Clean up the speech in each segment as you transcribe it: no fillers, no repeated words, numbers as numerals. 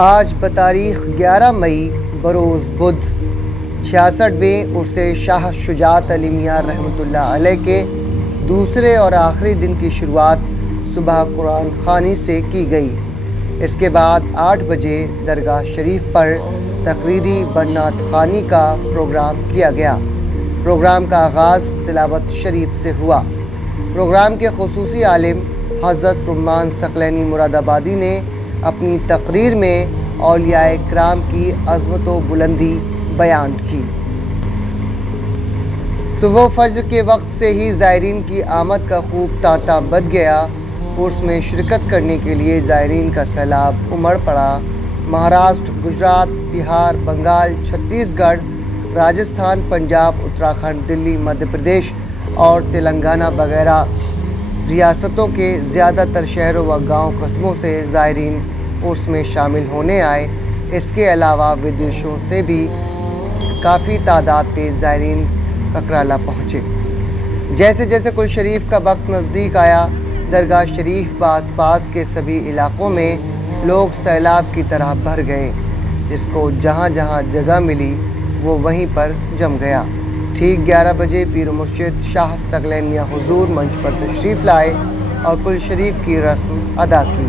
آج بتاریخ 11 مئی بروز بدھ 66ویں عرس شاہ شجاعت علی میاں رحمۃ اللہ علیہ کے دوسرے اور آخری دن کی شروعات صبح قرآن خوانی سے کی گئی۔ اس کے بعد 8 بجے درگاہ شریف پر تقریری بنات خوانی کا پروگرام کیا گیا۔ پروگرام کا آغاز تلاوت شریف سے ہوا۔ پروگرام کے خصوصی عالم حضرت رمان ثقلینی مراد آبادی نے اپنی تقریر میں اولیاء کرام کی عظمت و بلندی بیان کی۔ صبح فجر کے وقت سے ہی زائرین کی آمد کا خوب تانتا بچ گیا۔ عرس میں شرکت کرنے کے لیے زائرین کا سیلاب امڑ پڑا۔ مہاراشٹر، گجرات، بہار، بنگال، چھتیس گڑھ، راجستھان، پنجاب، اتراکھنڈ، دلی، مدھیہ پردیش اور تلنگانہ وغیرہ ریاستوں کے زیادہ تر شہروں و گاؤں قصبوں سے زائرین عرس میں شامل ہونے آئے۔ اس کے علاوہ ودیشوں سے بھی کافی تعداد میں زائرین ککرالا پہنچے۔ جیسے جیسے کل شریف کا وقت نزدیک آیا، درگاہ شریف و آس پاس کے سبھی علاقوں میں لوگ سیلاب کی طرح بھر گئے۔ جس کو جہاں جہاں جگہ ملی وہ وہیں پر جم گیا۔ ٹھیک 11 بجے پیر و مرشد شاہ ثقلین میاں حضور منچ پر تشریف لائے اور کل شریف کی رسم ادا کی۔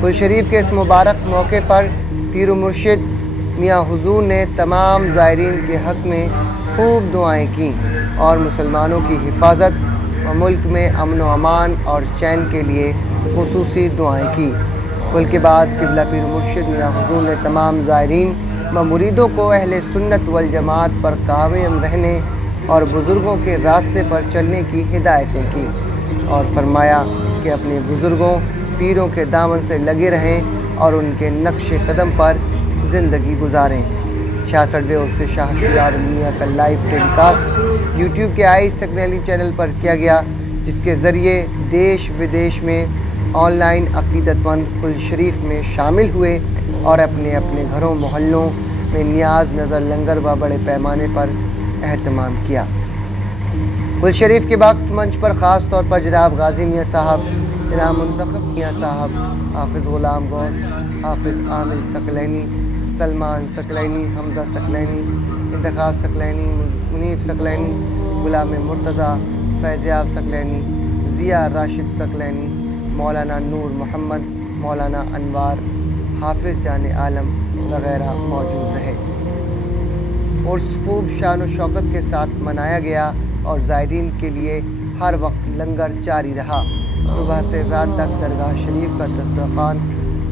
کل شریف کے اس مبارک موقع پر پیر و مرشد میاں حضور نے تمام زائرین کے حق میں خوب دعائیں کیں اور مسلمانوں کی حفاظت و ملک میں امن و امان اور چین کے لیے خصوصی دعائیں کی۔ کل کے بعد قبلہ پیر و مرشد میاں حضور نے تمام زائرین و مریدوں کو اہل سنت والجماعت پر قائم رہنے اور بزرگوں کے راستے پر چلنے کی ہدایتیں کی اور فرمایا کہ اپنے بزرگوں پیروں کے دامن سے لگے رہیں اور ان کے نقش قدم پر زندگی گزاریں۔ 66ویں عرس شاہ شجاعت علی میاں کا لائیو ٹیلی کاسٹ یوٹیوب کے آئی سگنلی چینل پر کیا گیا، جس کے ذریعے دیش ودیش میں آن لائن عقیدت مند کل شریف میں شامل ہوئے اور اپنے اپنے گھروں محلوں میں نیاز نظر لنگر و بڑے پیمانے پر اہتمام کیا۔ کل شریف کے وقت منچ پر خاص طور پر جناب غازی میاں صاحب، جناب منتخب میاں صاحب، حافظ غلام غوث، حافظ عامل ثقلینی، سلمان ثقلینی، حمزہ ثقلینی، انتخاب ثقلینی، منیف ثقلینی، غلام مرتضیٰ، فیضیاب ثقلینی، ضیاء راشد ثقلینی، مولانا نور محمد، مولانا انوار، حافظ جان عالم وغیرہ موجود رہے۔ عرس خوب شان و شوکت کے ساتھ منایا گیا اور زائرین کے لیے ہر وقت لنگر جاری رہا۔ صبح سے رات تک درگاہ شریف کا دسترخوان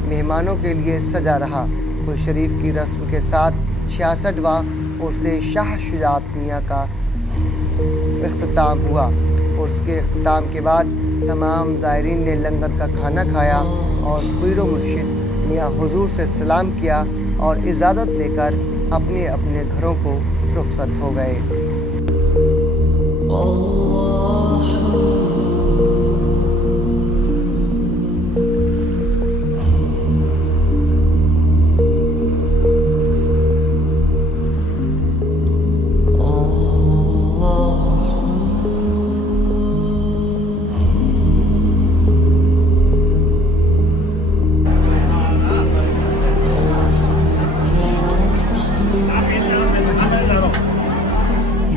مہمانوں کے لیے سجا رہا۔ کل شریف کی رسم کے ساتھ 66واں عرس شاہ شجاعت میاں کا اختتام ہوا۔ عرس کے اختتام کے بعد تمام زائرین نے لنگر کا کھانا کھایا اور پیر و مرشد میاں حضور سے سلام کیا اور اجازت لے کر اپنے اپنے گھروں کو رخصت ہو گئے۔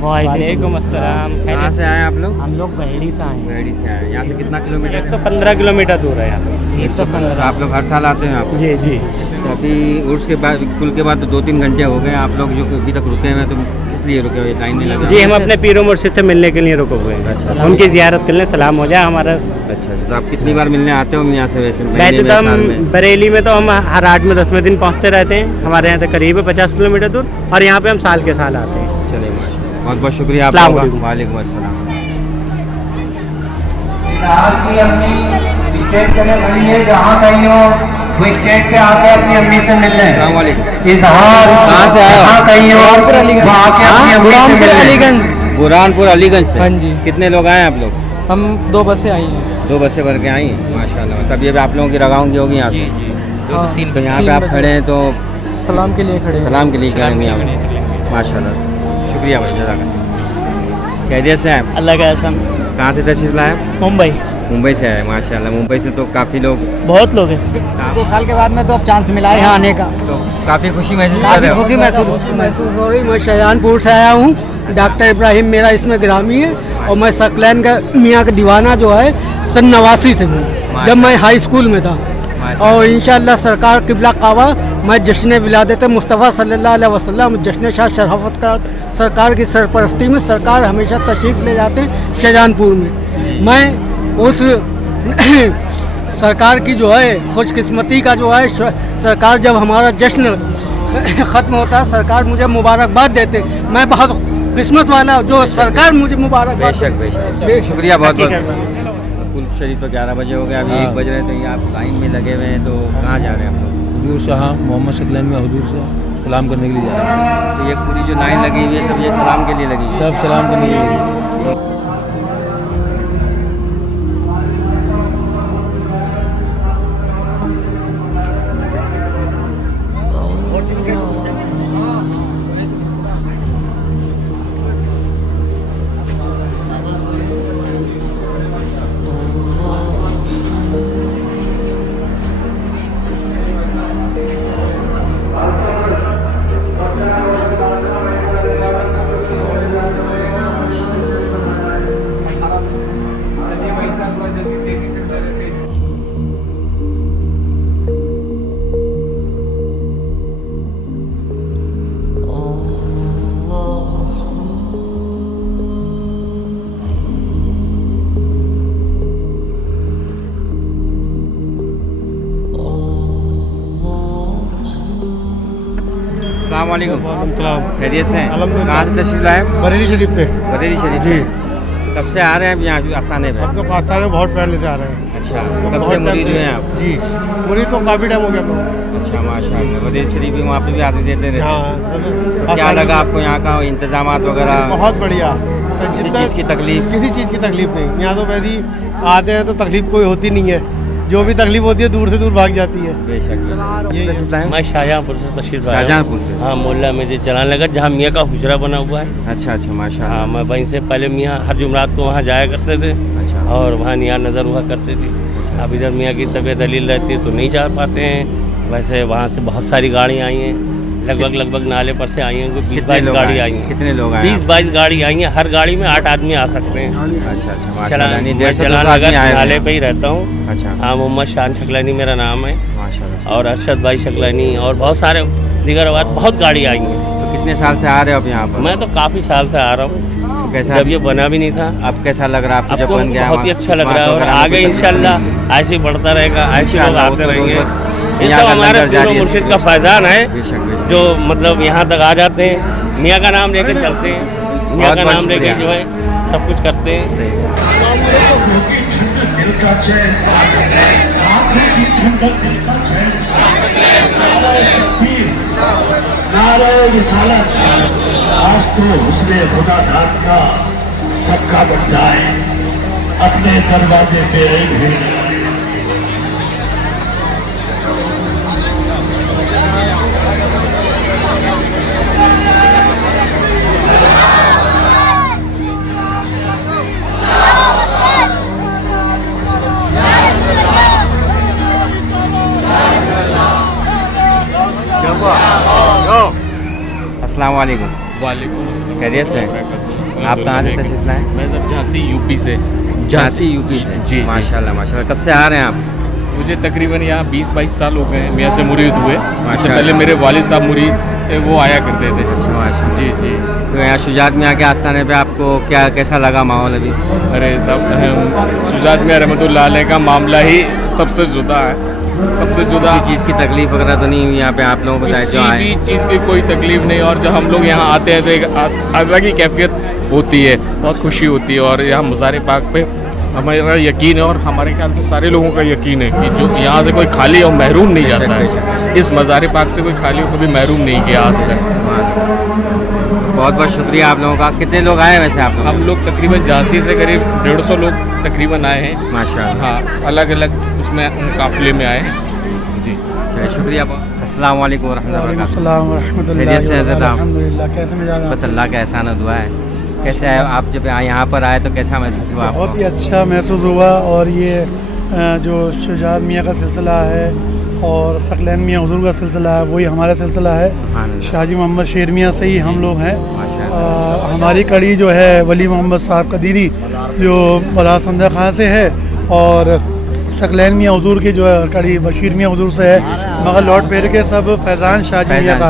وعلیکم السلام۔ کہاں سے آئے آپ لوگ؟ ہم لوگ بہڑی سے آئے ہیں۔ بہڑی سے آئے ہیں۔ یہاں سے کتنا کلومیٹر؟ 115 کلومیٹر دور ہے یہاں سے۔ 115۔ آپ لوگ ہر سال آتے ہیں؟ آپ جی جی۔ تو ابھی عرس کے بعد کل کے بعد تو 2-3 گھنٹے ہو گئے آپ لوگ جو ابھی تک رکے ہوئے ہیں، تو کس لیے رکے ہوئے؟ لائن نہیں لگا؟ جی ہم اپنے پیر و مرشد سے ملنے کے لیے رکے ہوئے ہیں۔ اچھا۔ ان کی زیارت کرنے سلام ہو جائے ہمارا۔ اچھا، تو آپ کتنی بار ملنے آتے ہوں یہاں سے؟ ویسے ویسے تو ہم بریلی میں تو ہم ہر 8 میں 10 دن پہنچتے رہتے ہیں۔ ہمارے یہاں سے قریب ہے 50 کلومیٹر دور، اور یہاں پہ ہم سال کے سال آتے ہیں۔ چلیے بہت بہت شکریہ آپ السلام کا۔ علیکم۔ وعلیکم السلام۔ کی اپنی اسٹیٹ کے لیے کھڑی ہے، جہاں کہیں ہو وہ اسٹیٹ پہ آ کے اپنی امی سے مل لیں۔ السلام علیکم۔ اظہار کہاں سے آئے ہو؟ جہاں کہیں ہو وہ آ کے اپنی امی سے مل لیں۔ علی گنج۔ برہانپور علی گنج سے؟ ہاں جی۔ کتنے لوگ آئے ہیں آپ لوگ؟ ہم 2 بسیں آئی ہیں۔ 2 بسیں بھر کے آئی ہیں؟ ماشاء اللہ۔ تب یہ بھی آپ لوگوں کی رگاؤں کی ہوگی یہاں سے؟ جی۔ تو یہاں پہ آپ کھڑے ہیں تو سلام کے لیے کھڑے ہیں۔ سلام کے لیے کھڑے ہیں؟ ماشاء اللہ، شکریہ بھائی، جزاک اللہ۔ خیریت سے ہیں آپ؟ اللہ کا احسان۔ کہاں سے تشریف لائے؟ ممبئی۔ मुंबई से आए माशाल्लाह। मुंबई से तो काफ़ी लोग, बहुत लोग हैं। 2 साल के बाद में तो अब चांस मिला है यहाँ आने का, तो काफ़ी खुशी महसूस कर काफ़ी रहे हो। खुशी महसूस हो रही। मैं शाहजहानपुर से आया हूँ, डॉक्टर इब्राहिम मेरा इसमें ग्रामी है, और मैं सकलैन का मियाँ का दीवाना जो है सन 89 से हूँ, जब मैं हाई स्कूल में था। और इंशाअल्लाह सरकार किबला काबा, मैं जश्न विलादत मुस्तफ़ा सल्लल्लाहु अलैहि वसल्लम जश्न शाह शराफत का सरकार की सरपरस्ती में सरकार हमेशा तशरीफ़ ले जाते हैं शाहजहानपुर में। मैं उस सरकार की जो है खुशकिस्मती का जो है, सरकार जब हमारा जश्न ख़त्म होता है सरकार मुझे मुबारकबाद देते, मैं बहुत किस्मत वाला जो सरकार मुझे मुबारकबाद। बेशक शुक्रिया बहुत बहुत। कुल शरीफ तो 11 बजे हो गया, अभी 1 बज रहे हैं, तो ये आप लाइन में लगे हुए हैं, तो कहाँ जा रहे हैं आप लोग? हुजूर शाह मोहम्मद शकलैन में हुजूर से सलाम करने के लिए जा रहे हैं। तो ये पूरी जो लाइन लगी हुई है सब ये सलाम के लिए लगी हुई है? सब सलाम करने के लिए लगी है। अस्सलाम वालेकुम। वालेकुम। खैरियत से हैं? अल्हम्दुलिल्लाह। कहाँ से तशरीफ लाए? बरेली शरीफ से। बरेली शरीफ जी। से। कब से आ रहे हैं अब यहाँ आसाने पे? हम तो खास्तान में बहुत पहले से आ रहे हैं। अच्छा, तो कब बहुत से टाइम मुरीद हुए हैं आप? जी, मुरीद तो काफ़ी टाइम हो गया तो। अच्छा माशाल्लाह। बरेली शरीफ भी वहाँ पे भी आते देते रहते हैं। हाँ, क्या लगा आपको यहाँ का इंतजामात वगैरह? बहुत बढ़िया। किसी चीज़ की तकलीफ? किसी चीज़ की तकलीफ नहीं, यहाँ तो वैसे ही आते हैं तो तकलीफ कोई होती नहीं है, जो भी तकलीफ होती है दूर से दूर भाग जाती है। बेशक ये तशरीफ लाए? मैं शाहजहाँपुर से तशरीफ आया हूँ। शाहजहाँपुर से? हाँ, मोहल्ला में से चलाने लगा जहाँ मियाँ का हुजरा बना हुआ है। अच्छा अच्छा माशाल्लाह। हाँ, मैं वहीं से पहले मियाँ हर जुमरात को वहाँ जाया करते थे अच्छा। और वहाँ नियार नज़र हुआ करती थी। अब इधर मियाँ की तबीयत दलील रहती है तो नहीं जा पाते हैं। वैसे वहाँ से बहुत सारी गाड़ियाँ आई हैं, लगभग नाले पर से आई हैं, कोई 20-22 गाड़ी आई हैं। कितने लोग आए? 20-22 गाड़ी आई हैं, हर गाड़ी में 8 आदमी आ सकते हैं। अच्छा अच्छा माशाल्लाह। चलान नहीं, 150 चलान तो आदमी नगर आए हुए नाले हैं। पे ही रहता हूँ। अच्छा हाँ, मोहम्मद शान शकलैनी मेरा नाम है, माशाल्लाह। और अरशद भाई शकलैनी और बहुत सारे दीगर आवाज बहुत गाड़ी आई हैं। तो कितने साल से आ रहे हो आप यहाँ पर? मैं तो काफ़ी साल से आ रहा हूँ, तो कैसा जब ये बना भी नहीं था। अब कैसा लग रहा है आपको जब आपको बन गया? बहुत ही अच्छा लग रहा है, और आगे इंशाल्लाह ऐसे ही बढ़ता रहेगा, ऐसे लोग आते रहेंगे। ये सब हमारे पीर मुर्शिद का फैजान है, जो मतलब यहाँ तक आ जाते हैं, मियाँ का नाम लेके चलते हैं, मियाँ का नाम लेके जो है सब कुछ करते हैं। नारे रिसालत आज तो हुस्ने खुदा दाद का सबका बन जाए, अपने दरवाजे पे भीड़। अस्सलाम वालेकुम। वालेकुम अस्सलाम। खैरियत से? आप कहाँ से तशरीफ लाए? मैं सब झांसी यूपी से। झांसी यूपी से? जी माशाल्लाह माशाल्लाह। कब से आ रहे हैं आप? मुझे तकरीबन यहाँ 20-22 साल हो गए हैं, मियाँ से मुरीद हुए। इससे माशाल्लाह। पहले मेरे वालिद साहब मुरीद थे, वो आया करते थे। अच्छा माशाल्लाह। जी जी। तो यहाँ शुजात में आके आस्थाने पे आपको क्या कैसा लगा माहौल अभी? अरे सब शुजात में रहमतुल्लाह अलैह का मामला ही सबसे जुदा है, सबसे जुदा। किसी चीज़ की तकलीफ वगैरह तो नहीं हुई यहाँ पे आप लोगों को? जो किसी आए भी चीज़ की कोई तकलीफ नहीं, और जब हम लोग यहाँ आते हैं तो एक अलग ही कैफियत होती है, बहुत खुशी होती है। और यहाँ मज़ार पाक पे हमारा यकीन है, और हमारे ख्याल से सारे लोगों का यकीन है कि जो यहाँ से कोई खाली और महरूम नहीं जाता है। इस मज़ार पाक से कोई खाली हो कभी महरूम नहीं किया आज तक। बहुत बहुत शुक्रिया आप लोगों का। कितने लोग आए वैसे आप लोग? हम लोग तकरीबन झांसी से करीब 150 लोग तकरीबन आए हैं माशाल्लाह। हाँ, अलग अलग उसमें काफ़िले में आए हैं जी। चलिए शुक्रिया। अस्सलाम वालेकुम रहमतुल्लाहि व बरकातहू। अस्सलाम वालेकुम। खैरियत से हज़रत आप? अल्हम्दुलिल्लाह। कैसे मिजाज हैं? बस अल्लाह का एहसान और दुआ है। कैसे है आप जब यहाँ पर आए तो कैसा महसूस हुआ आपको? बहुत ही अच्छा महसूस हुआ। और ये जो शुजात मियाँ का सिलसिला है और सकलैन मियाँ हुजूर का सिलसिला है वही हमारा सिलसिला है। शाहजी मोहम्मद शेर मियाँ से ही हम लोग हैं। हमारी कड़ी जो है वली मोहम्मद साहब का दीदी जो बदासंदा खां से है और सकलैन मियाँ हुजूर की जो है कड़ी बशीर मियाँ हुजूर से है, मगर लौट फेर के सब फैज़ान शाहजी मियाँ का,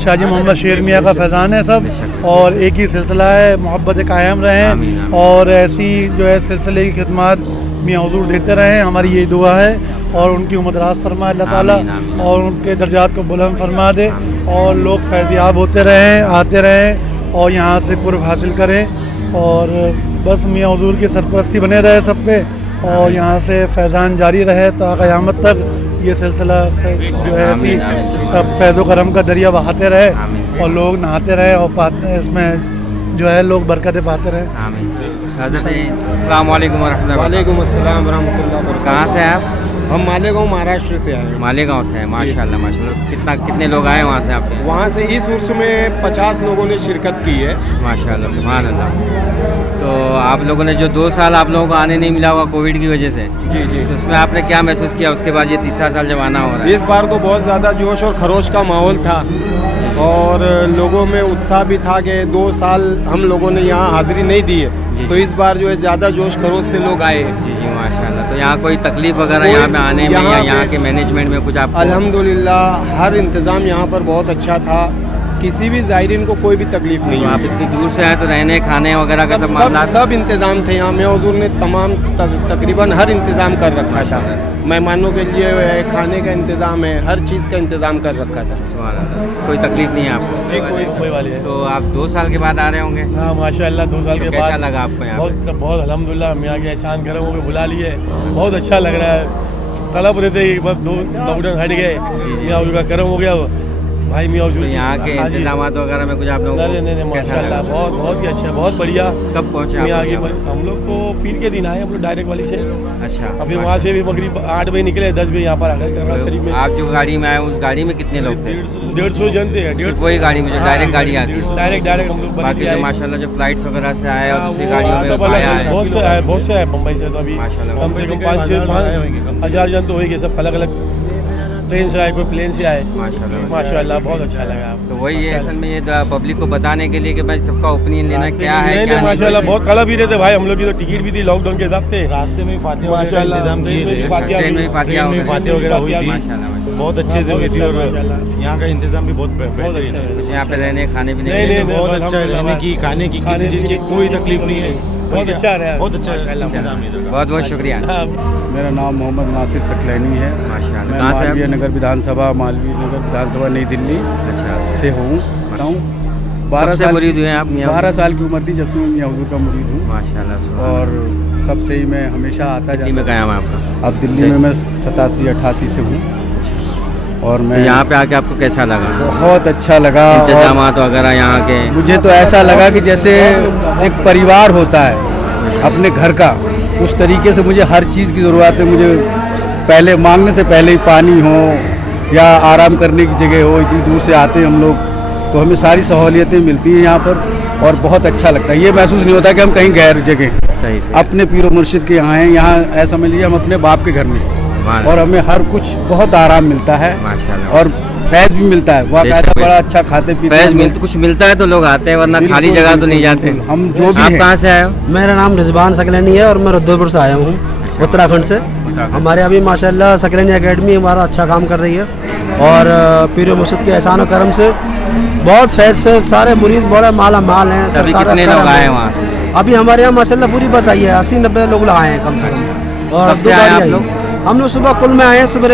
शाहजी मोहम्मद शेर मियाँ का फैज़ान है सब, और एक ही सिलसिला है। मोहब्बत कायम रहें और ऐसी जो है सिलसिले की खिदमत मियाँ हुजूर देते रहें, हमारी यही दुआ है। और उनकी उम्र दराज फरमाए अल्लाह ताला और उनके दर्जात को बुलंद फरमा दे और लोग फैज़याब होते रहें, आते रहें और यहाँ से कुर्ब हासिल करें और बस मियाँ हुजूर की सरपरस्ती बने रहे सब पे और यहाँ से फैज़ान जारी रहे ता क़यामत तक। ये सिलसिला जो है ऐसी फैज़ व करम का दरिया बहाते रहे और लोग नहाते रहे और पाते इसमें जो है लोग बरकतें पाते रहे। अस्सलाम वालेकुम वरहमतुल्लाह। वालेकुम अस्सलाम वरहमतुल्लाह वबरकातुहू। कहाँ से हैं आप? हम मालेगांव महाराष्ट्र से आए हैं। मालेगांव से हैं, माशाल्लाह माशाल्लाह। कितने लोग आए वहाँ से आपके? वहाँ से इस उर्स में 50 लोगों ने शिरकत की है। माशाल्लाह सुभान अल्लाह। तो आप लोगों ने जो 2 साल आप लोगों को आने नहीं मिला होगा कोविड की वजह से, जी जी, तो उसमें आपने क्या महसूस किया? उसके बाद ये तीसरा साल जब आना हो रहा है, इस बार तो बहुत ज़्यादा जोश और खरोश का माहौल था और लोगों में उत्साह भी था कि 2 साल हम लोगों ने यहाँ हाज़िरी नहीं दी है, तो इस बार जो है ज़्यादा जोश खरोश से लोग आए हैं। जी जी माशाल्लाह। तो यहाँ कोई तकलीफ वगैरह यहाँ पे आने में या यहाँ के मैनेजमेंट में कुछ आप? अल्हम्दुलिल्लाह हर इंतज़ाम यहाँ पर बहुत अच्छा था, किसी भी ज़ायरीन को कोई भी तकलीफ नहीं हुई। आप इतनी दूर से आए तो रहने खाने वगैरह का सब इंतज़ाम थे यहाँ। मियाँ हुजूर ने तमाम तकरीबन हर इंतज़ाम कर रखा था। मेहमानों के लिए खाने का इंतज़ाम है, हर चीज़ का इंतज़ाम कर रखा था। कोई तकलीफ नहीं है आपको? जी कोई वाली है। तो आप 2 साल के बाद आ रहे होंगे? हाँ माशाल्लाह 2 साल के बाद। कैसा लगा आपको यहाँ? बहुत अल्हम्दुलिल्लाह मियाँ के एहसान करम को बुला लिए, बहुत अच्छा लग रहा है। तलब रहते ही बस 2 लॉकडाउन हट गए, मियाँ हुजूर का करम हो गया भाई। मियाँ हुजूर यहाँ के इंतजाम वगैरह में कुछ आप लोगों को? नहीं माशाल्लाह बहुत ही अच्छा, बहुत बढ़िया। कब पहुँचे मियाँ आगे? हम लोग तो पीर के दिन आए, हम लोग डायरेक्ट वाली से। अच्छा। फिर वहाँ से भी मगरिब 8 बजे निकले, 10 बजे यहाँ पर आ गए शरीफ में। आप जो गाड़ी में आए उस गाड़ी में कितने लोग थे? 150 जन थे। वही गाड़ी में जो डायरेक्ट गाड़ी आती है? डायरेक्ट हम लोग। बाकी जो माशाल्लाह जो फ्लाइट्स वगैरह से आए और दूसरी गाड़ियों में आए बहुत से आए मुंबई से, तो अभी कम से कम 5,000 जन तो हो गए, सब अलग अलग ट्रेन से आए, कोई प्लेन से आए। माशाल्लाह बहुत अच्छा लगा। तो वही है असल में ये पब्लिक को बताने के लिए कि भाई सबका ओपिनियन लेना क्या है। नहीं माशाल्लाह बहुत तलब भी रहते भाई, हम लोग की तो टिकट भी थी लॉकडाउन के हिसाब से। रास्ते में फातिहा माशाल्लाह इंतजाम किए थे, ट्रेन में फातिहा वगैरह हुई थी, बहुत अच्छे से हुई थी और यहाँ का इंतजाम भी बहुत अच्छा है। यहाँ पे रहने खाने पीने नहीं बहुत अच्छा है, रहने की खाने की किसी चीज़ की कोई तकलीफ नहीं है, बहुत अच्छा रहा, बहुत अच्छा। बहुत बहुत शुक्रिया। मेरा नाम मोहम्मद नासिर सकलैनी है। मैं मालवीय नगर विधानसभा नई दिल्ली से हूँ। 12 साल मुरीद हुए आप? 12 साल की उम्र थी जब से मैं मियाँ हुजूर का मुरीद हूँ माशाल्लाह। और तब से ही मैं हमेशा आता दिल्ली में कायम है आपका? अब दिल्ली में मैं 87-88 से हूँ। और मैं यहाँ पे आके आपको कैसा लगा? बहुत अच्छा लगा। इंतजाम वगैरह यहाँ के? मुझे तो ऐसा लगा कि जैसे एक परिवार होता है अपने घर का, उस तरीके से मुझे हर चीज़ की ज़रूरत है। मुझे पहले मांगने से पहले ही पानी हो या आराम करने की जगह हो, इतनी दूर से आते हैं हम लोग तो हमें सारी सहूलियतें मिलती हैं यहाँ पर और बहुत अच्छा लगता है। ये महसूस नहीं होता कि हम कहीं गैर जगह, सही अपने पीर मुर्शिद के यहाँ हैं। यहाँ ऐसा समझ लीजिए हम अपने बाप के घर में और हमें हर कुछ बहुत आराम मिलता है और फैज़ भी मिलता है। बाकायदा बड़ा अच्छा खाते पीते फैज़ कुछ मिलता है तो लोग आते हैं, वरना खाली जगह तो नहीं जाते। हम जो भी आप कहाँ से आए हो? मेरा नाम रिजवान सकलैनी है और मैं रुद्रपुर से आया हूँ, उत्तराखंड से। हमारे अभी माशाल्लाह सकलैनी एकेडमी हमारा अच्छा काम कर रही है और पीर मुर्शिद के एहसान और करम से बहुत फैज़ से सारे मुरीद बड़ा माला माल हैं। कितने लोग आए वहाँ से? अभी हमारे यहाँ माशाल्लाह पूरी बस आई है, 80-90 लोग आए हैं कम से कम। और हम लोग सुबह कुल में आए हैं, सुबह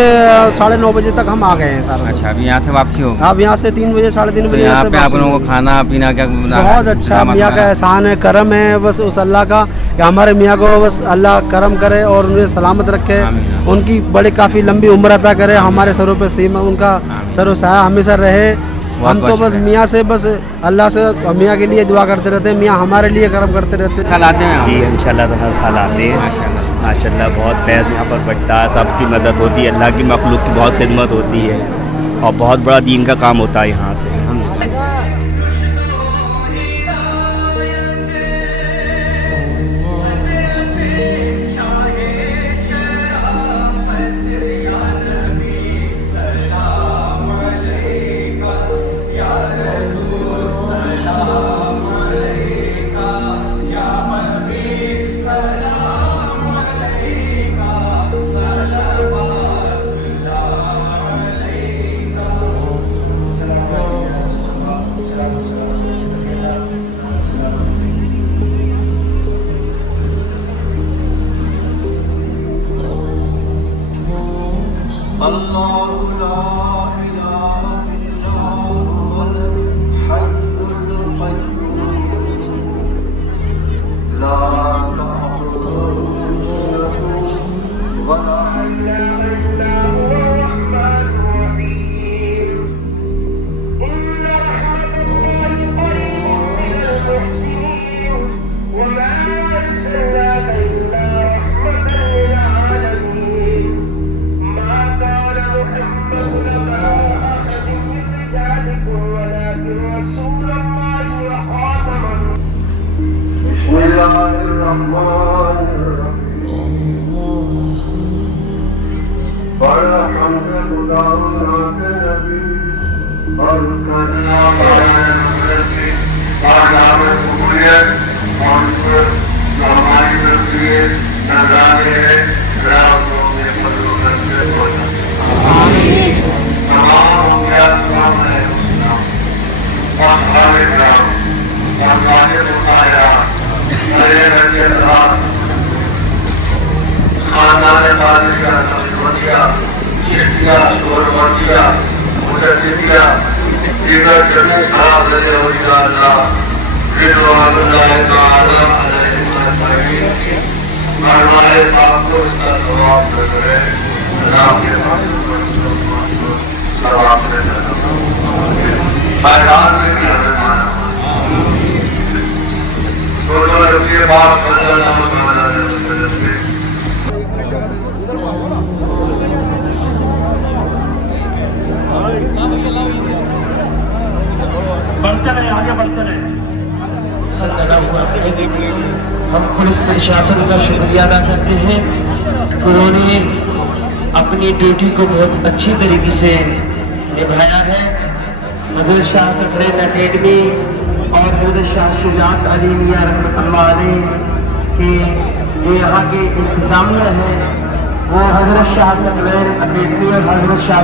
9:30 बजे तक हम आ गए हैं सारा। अच्छा, अभी यहाँ से वापसी होगी? अब यहाँ से 3 बजे 3:30 बजे यहाँ पे आप लोगों को खाना पीना क्या बहुत अच्छा मियाँ का एहसान है, करम है बस उस अल्लाह का कि हमारे मियाँ को बस अल्लाह करम करे और उन्हें सलामत रखे, उनकी बड़ी काफ़ी लंबी उम्र अता करे, हमारे सरों पे सीमा उनका सरो साया हमेशा रहे। हम तो बस मियाँ से बस अल्लाह से मियाँ के लिए दुआ करते रहते हैं, मियाँ हमारे लिए करम करते रहते हैं। साल आते हैं? जी इंशाल्लाह तो हर साल आते हैं माशाल्लाह। बहुत फैज़ यहाँ पर बढ़ता है, सबकी मदद होती है, अल्लाह की मखलूक की बहुत खिदमत होती है और बहुत बड़ा दीन का काम होता है यहाँ से। हम पुलिस प्रशासन का शुक्रिया अदा करते हैं। उन्होंने अपनी ड्यूटी को बहुत अच्छी तरीके से निभाया है। नदीर शाह तकरीर अकेडमी और नदीर शाह शुजात अली मियां रहमतुल्लाह अलैह के जो यहाँ के इंतजामिया है वो हजरत शाह तकरीर अकेडमी और हजरत शाह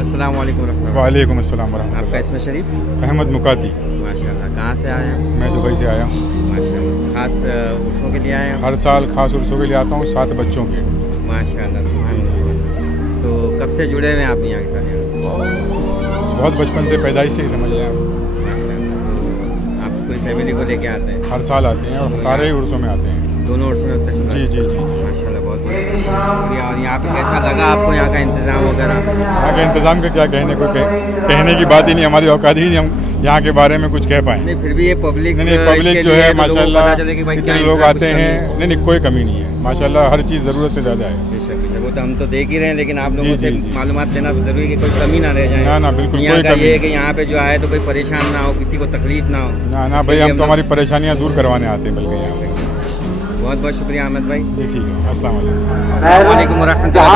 अस्सलाम वालेकुम। वालेकुम अस्सलाम वरहमतुल्लाह। आपका इसमें शरीफ? अहमद मुकाती। माशाल्लाह। कहाँ से आए हैं? मैं दुबई से आया हूँ। माशाल्लाह। खास उर्सों के लिए आए हैं? हर साल खास उर्सों के लिए आता हूँ, 7 बच्चों के। माशाल्लाह सुभान अल्लाह। तो कब से जुड़े हुए हैं आप यहाँ के साथ? बहुत बचपन से, पैदाइश से ही समझ लें आप। आप कोई फैमिली को लेके आते हैं? हर साल आते हैं और सारे ही उर्सों में आते हैं। दोनों उर्सों में तशरीफ? जी जी जी जी। माशाल्लाह बहुत शुक्रिया। और यहाँ पे कैसा लगा आपको, यहाँ का इंतज़ाम वगैरह? यहाँ के इंतज़ाम का क्या कहने, कहने की बात ही नहीं, हमारी औकात ही नहीं हम यहाँ के बारे में कुछ कह पाएँ। नहीं फिर भी ये पब्लिक पब्लिक जो है माशाल्लाह इतने लोग आते हैं। नहीं कोई कमी नहीं है माशाल्लाह, हर चीज़ ज़रूरत से ज़्यादा है। वो तो हम तो देख ही रहे हैं, लेकिन आप लोगों से मालूमात देना जरूरी है कि कोई कमी ना रह जाए। ना बिल्कुल यहाँ का ये है कि यहाँ पे जो आए तो कोई परेशान ना हो, किसी को तकलीफ ना हो। ना भाई, हम तो हमारी परेशानियाँ दूर करवाने आते हैं बल्कि यहाँ पे। बहुत बहुत शुक्रिया अहमद भाई। जी ठीक है। अस्सलाम वालेकुम वरहमतुल्लाह।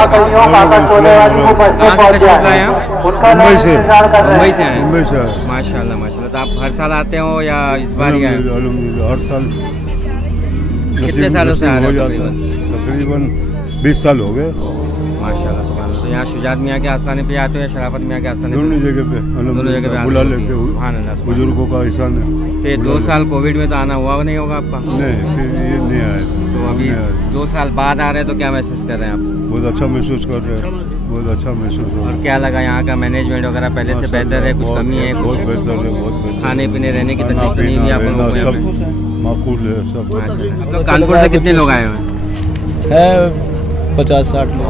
मुंबई से आए? मुंबई से आए। माशाल्लाह माशाल्लाह। तो आप हर साल आते हो या इस बार ही आए? हर साल। कितने सालों से आ रहे हो? तकरीबन 20 साल हो गए। माशाल्लाह सुभान अल्लाह। तो यहाँ शुजात मियाँ के आस्थाने पे आते हो या शराफत मियाँ के आस्थाने? दोनों जगह पे बुला लेते हैं, बुजुर्गों का एहसान है। तो 2 साल कोविड में तो आना हुआ नहीं होगा आपका? नहीं, फिर ये नहीं आया। तो अभी 2 साल बाद आ रहे हैं तो क्या महसूस कर रहे हैं आप? बहुत अच्छा महसूस कर रहे हैं, बहुत अच्छा महसूस हो रहा है। और क्या लगा यहाँ का मैनेजमेंट वगैरह पहले से बेहतर है, कुछ कमी है? बहुत बेहतर है, बहुत बेहतर। खाने पीने रहने की तकलीफ तो नहीं हुई आप लोगों को? सब माकूल है सब। आप लोग कानपुर से कितने लोग आए हुए हैं? 50-60 लोग।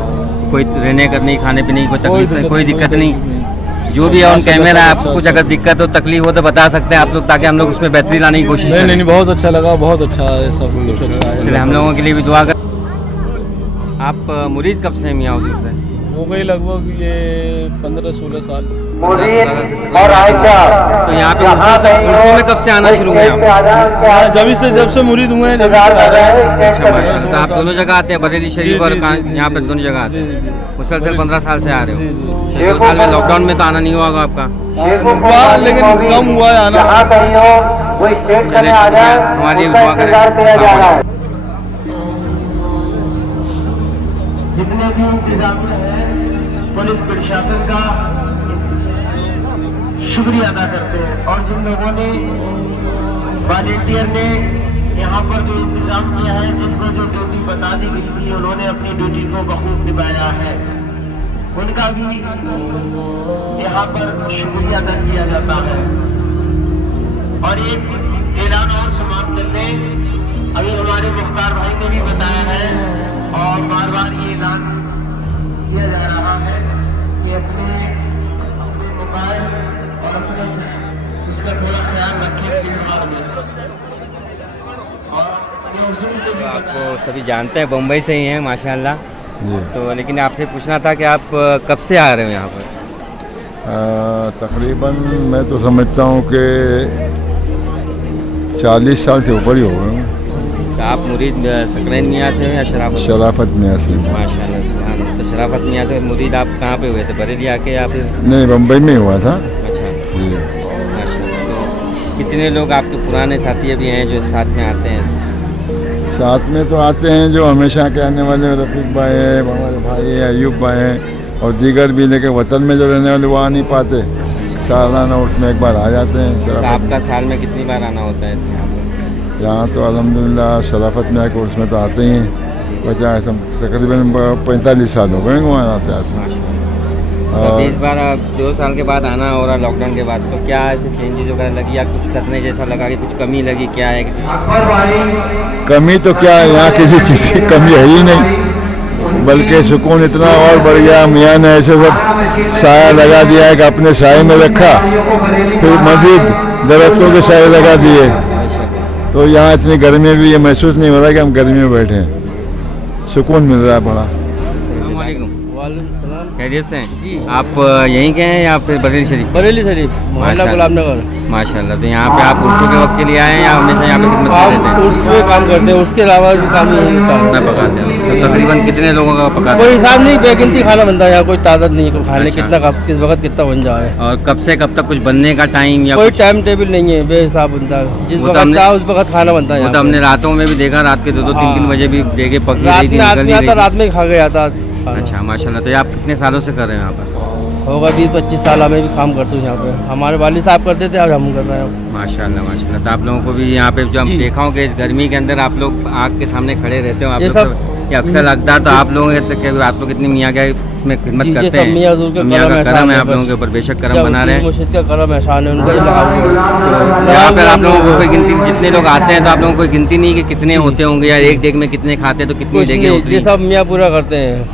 कोई रहने करने खाने पीने की कोई तकलीफ नहीं, कोई दिक्कत नहीं? जो भी है ऑन कैमरा, आपको कुछ अगर दिक्कत हो तकलीफ हो तो बता सकते हैं आप लोग, ताकि हम लोग उसमें बेहतरी लाने की कोशिश करें। नहीं बहुत अच्छा लगा, बहुत अच्छा है, सब कुछ अच्छा है। चलिए हम लोगों के लिए भी दुआ कर। आप मुरीद कब से हैं मियाँ हुजूर से? हो गई लगभग ये 15-16 साल। तो यहाँ पे उर्सों में कब से आना शुरू हुए आप? जब से मुरीद हुए हैं। अच्छा माशाल्लाह। तो आप दोनों जगह आते हैं, बरेली शरीफ और यहाँ पे दोनों जगह आते हैं? मुसलसल 15 साल से आ रहे हो? 2 साल में लॉकडाउन में तो आना नहीं होगा आपका? लेकिन कम हुआ है आना। चलिए शुक्रिया, हमारे लिए दुआ करें। जितने भी इंतजाम है पुलिस प्रशासन का शुक्रिया अदा करते हैं। और जिन लोगों ने वॉलेंटियर ने यहाँ पर जो इंतजाम किया है, जिनको जो ड्यूटी बता दी गई थी, उन्होंने अपनी ड्यूटी को बखूब निभाया है, उनका भी यहाँ पर शुक्रिया अदा किया जाता है। और एक ऐलान और समाप्त कर लें, अभी हमारे मुख्तार भाई ने भी बताया है और बार बार ये ऐलान किया जा रहा है कि अपने मोबाइल और अपने इसका थोड़ा ख्याल रखें फिलहाल में। तो आपको सभी जानते हैं, बम्बई से ही हैं माशाल्लाह। तो लेकिन आपसे पूछना था कि आप कब से आ रहे हो यहाँ पर? तकरीबन मैं तो समझता हूँ कि 40 साल से ऊपर ही हो गए। तो आप मुरीद सकलैन मियाँ से हैं या शराफत? शराफत मियाँ से। माशाल्लाह सुभान अल्लाह। तो शराफत मियाँ से मुरीद आप कहाँ पे हुए थे, बरेली आके या फिर? नहीं, बम्बई में हुआ था। अच्छा जी। माशाल्लाह। तो कितने लोग आपके पुराने साथी अभी हैं जो साथ में आते हैं? साथ में तो आते हैं जो हमेशा के आने वाले, रफीक भाई है, हमारे भाई है, अयूब भाई हैं और दीगर भी, लेकिन वतन में जो रहने वाले वो आ नहीं पाते। सालाना उसमें एक बार आ जाते हैं। तो आपका साल में कितनी बार आना होता है यहाँ पर? यहाँ तो अल्हम्दुलिल्लाह शराफत में कोर्स में तो आते ही हैं। पचास तकरीबन 45 साल हो गए वहाँ से आते। तो इस बार 2 साल के बाद आना हो रहा लॉकडाउन के बाद, तो क्या ऐसे चेंजेस वगैरह लगी या कुछ करने जैसा लगा कि कुछ कमी लगी, क्या है कि कुछ? कमी तो क्या है, यहाँ किसी चीज़ की कमी है ही नहीं, बल्कि सुकून इतना और बढ़ गया। मियाँ ने ऐसे सब साया लगा दिया है कि अपने साए में रखा, फिर मज़ीद दरख्तों के साए लगा दिए, तो यहाँ इतनी गर्मी भी ये महसूस नहीं हो रहा कि हम गर्मी में बैठे हैं। सुकून मिल रहा है बड़ा। खैरियत से हैं जी? आप यहीं के हैं या फिर बरेली शरीफ? बरेली शरीफ, मोहल्ला गुलाब नगर। माशाल्लाह। तो यहाँ पे आप उर्सों के वक्त के लिए आए हैं या हमेशा यहाँ पे खिदमत कर लेते हैं? उर्स में काम करते हैं, उसके अलावा भी काम यही होता है। खाना पकाते हैं? तो तकरीबन कितने लोगों का पकाते हैं? कोई हिसाब नहीं, बेगिनती खाना बनता है यहाँ, कोई तादाद नहीं है खाने अच्छा। कितना किस वक्त कितना बन जाए। और कब से कब तक कुछ बनने का टाइम या कोई कुछ? टाइम टेबल नहीं है, बेहिसाब बनता है, जिस वो तो वक्त हमने- चाहे उस वक्त खाना बनता है। वो तो हमने रातों में भी देखा, रात के 2-2 3-3 बजे भी देखे पकी रात रही थी, में आदमी निकल ही आता, रही रात में खा के आता। थी। अच्छा माशाल्लाह। तो ये आप कितने सालों से कर रहे हैं यहाँ पर? होगा 20-25 साल में भी काम करते हैं यहाँ पे। हमारे वालिद साहब करते थे, आज हम कर रहे हैं। माशाल्लाह माशाल्लाह। तो आप लोगों को भी यहाँ पे जो हम देखा हूँ कि इस गर्मी के अंदर आप लोग आग के सामने खड़े रहते हो, आप ये लोग सब- ये अक्सर लगता है। तो आप लोगों के आप लोग इतनी मियाँ के इसमें खिदमत जी, ये करते सब हैं। मियाँ हुजूर का मियाँ का करम करम है एहसान आप है लोगों बस। के ऊपर, बेशक करम बना रहे हैं। मुर्शिद का करम एहसान है, उनका ही लगा हुआ है। तो यहाँ पर आप लोगों को कोई गिनती, जितने लोग आते हैं तो आप लोगों को कोई गिनती नहीं कि कितने होते होंगे या एक डेग में कितने खाते हैं, तो कितनी कुछ डेगें नहीं, होती ये हैं? सब मियाँ पूरा करते हैं,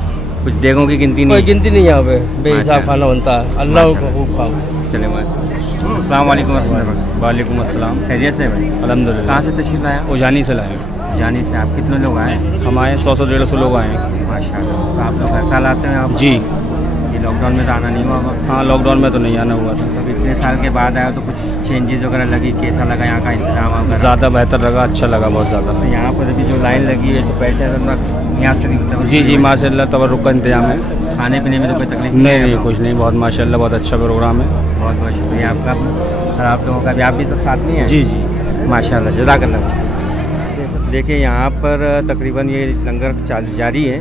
कुछ डेगों की गिनती कोई नहीं? गिनती नहीं यहाँ पे, बेहिसाब खाना बनता है। अल्लाह को खूब खाओ। चले माशाल्लाह। अस्सलाम वालेकुम रहमतुल्लाह। वालेकुम अस्सलाम। खैरियत से भाई? अल्हम्दुलिल्लाह। कहाँ से तशरीफ लाया? उजानी से लाए। जानी से। आप कितने लोग आए? हम आए 100-150 लोग आए हैं। माशाल्लाह। तो आप लोग हर साल आते हैं? आप जी। ये लॉकडाउन में तो आना नहीं हुआ होगा? हाँ, लॉकडाउन में तो नहीं आना हुआ था। तो इतने साल के बाद आया तो कुछ चेंजेस वगैरह लगी, कैसा लगा यहाँ का इंतजाम वगैरह? ज़्यादा बेहतर लगा, अच्छा लगा, बहुत ज़्यादा। तो यहाँ पर अभी जो लाइन लगी है, जो बैठे हैं, यहाँ से जी जी माशाल्लाह, तवरुक का इंतजाम है। खाने पीने में तो कोई तकलीफ नहीं नहीं, कुछ नहीं, बहुत माशाल्लाह, बहुत अच्छा प्रोग्राम है। बहुत बहुत शुक्रिया आपका और आप लोगों का भी। आप भी सब साथ में हैं? जी जी माशाल्लाह, जज़ाकल्लाह। देखिए यहाँ पर तकरीबन ये लंगर जारी है,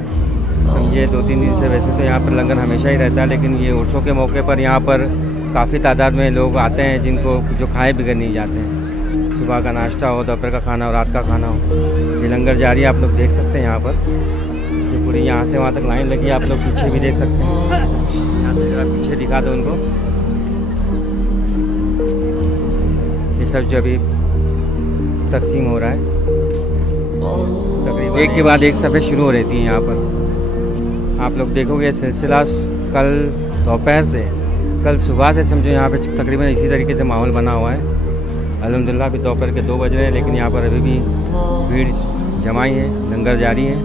समझिए 2-3 दिन से। वैसे तो यहाँ पर लंगर हमेशा ही रहता है, लेकिन ये उर्सों के मौके पर यहाँ पर काफ़ी तादाद में लोग आते हैं जिनको जो खाए बगैर नहीं जाते हैं। सुबह का नाश्ता हो, दोपहर का खाना हो, रात का खाना हो, ये लंगर जारी है। आप लोग देख सकते हैं यहाँ पर, ये पूरी यहाँ से वहाँ तक लाइन लगी है। आप लोग पीछे भी देख सकते हैं, यहाँ से जरा पीछे दिखा दो उनको। ये सब जो अभी तकसीम हो रहा है, तकरीबन एक के बाद एक सफ़े शुरू हो रहती हैं यहाँ पर। आप लोग देखोगे सिलसिला कल दोपहर से, कल सुबह से समझो यहाँ पे तकरीबन इसी तरीके से माहौल बना हुआ है। अल्हम्दुलिल्लाह अभी दोपहर के 2 बज रहे हैं, लेकिन यहाँ पर अभी भी भीड़ जमाई है, लंगर जारी है।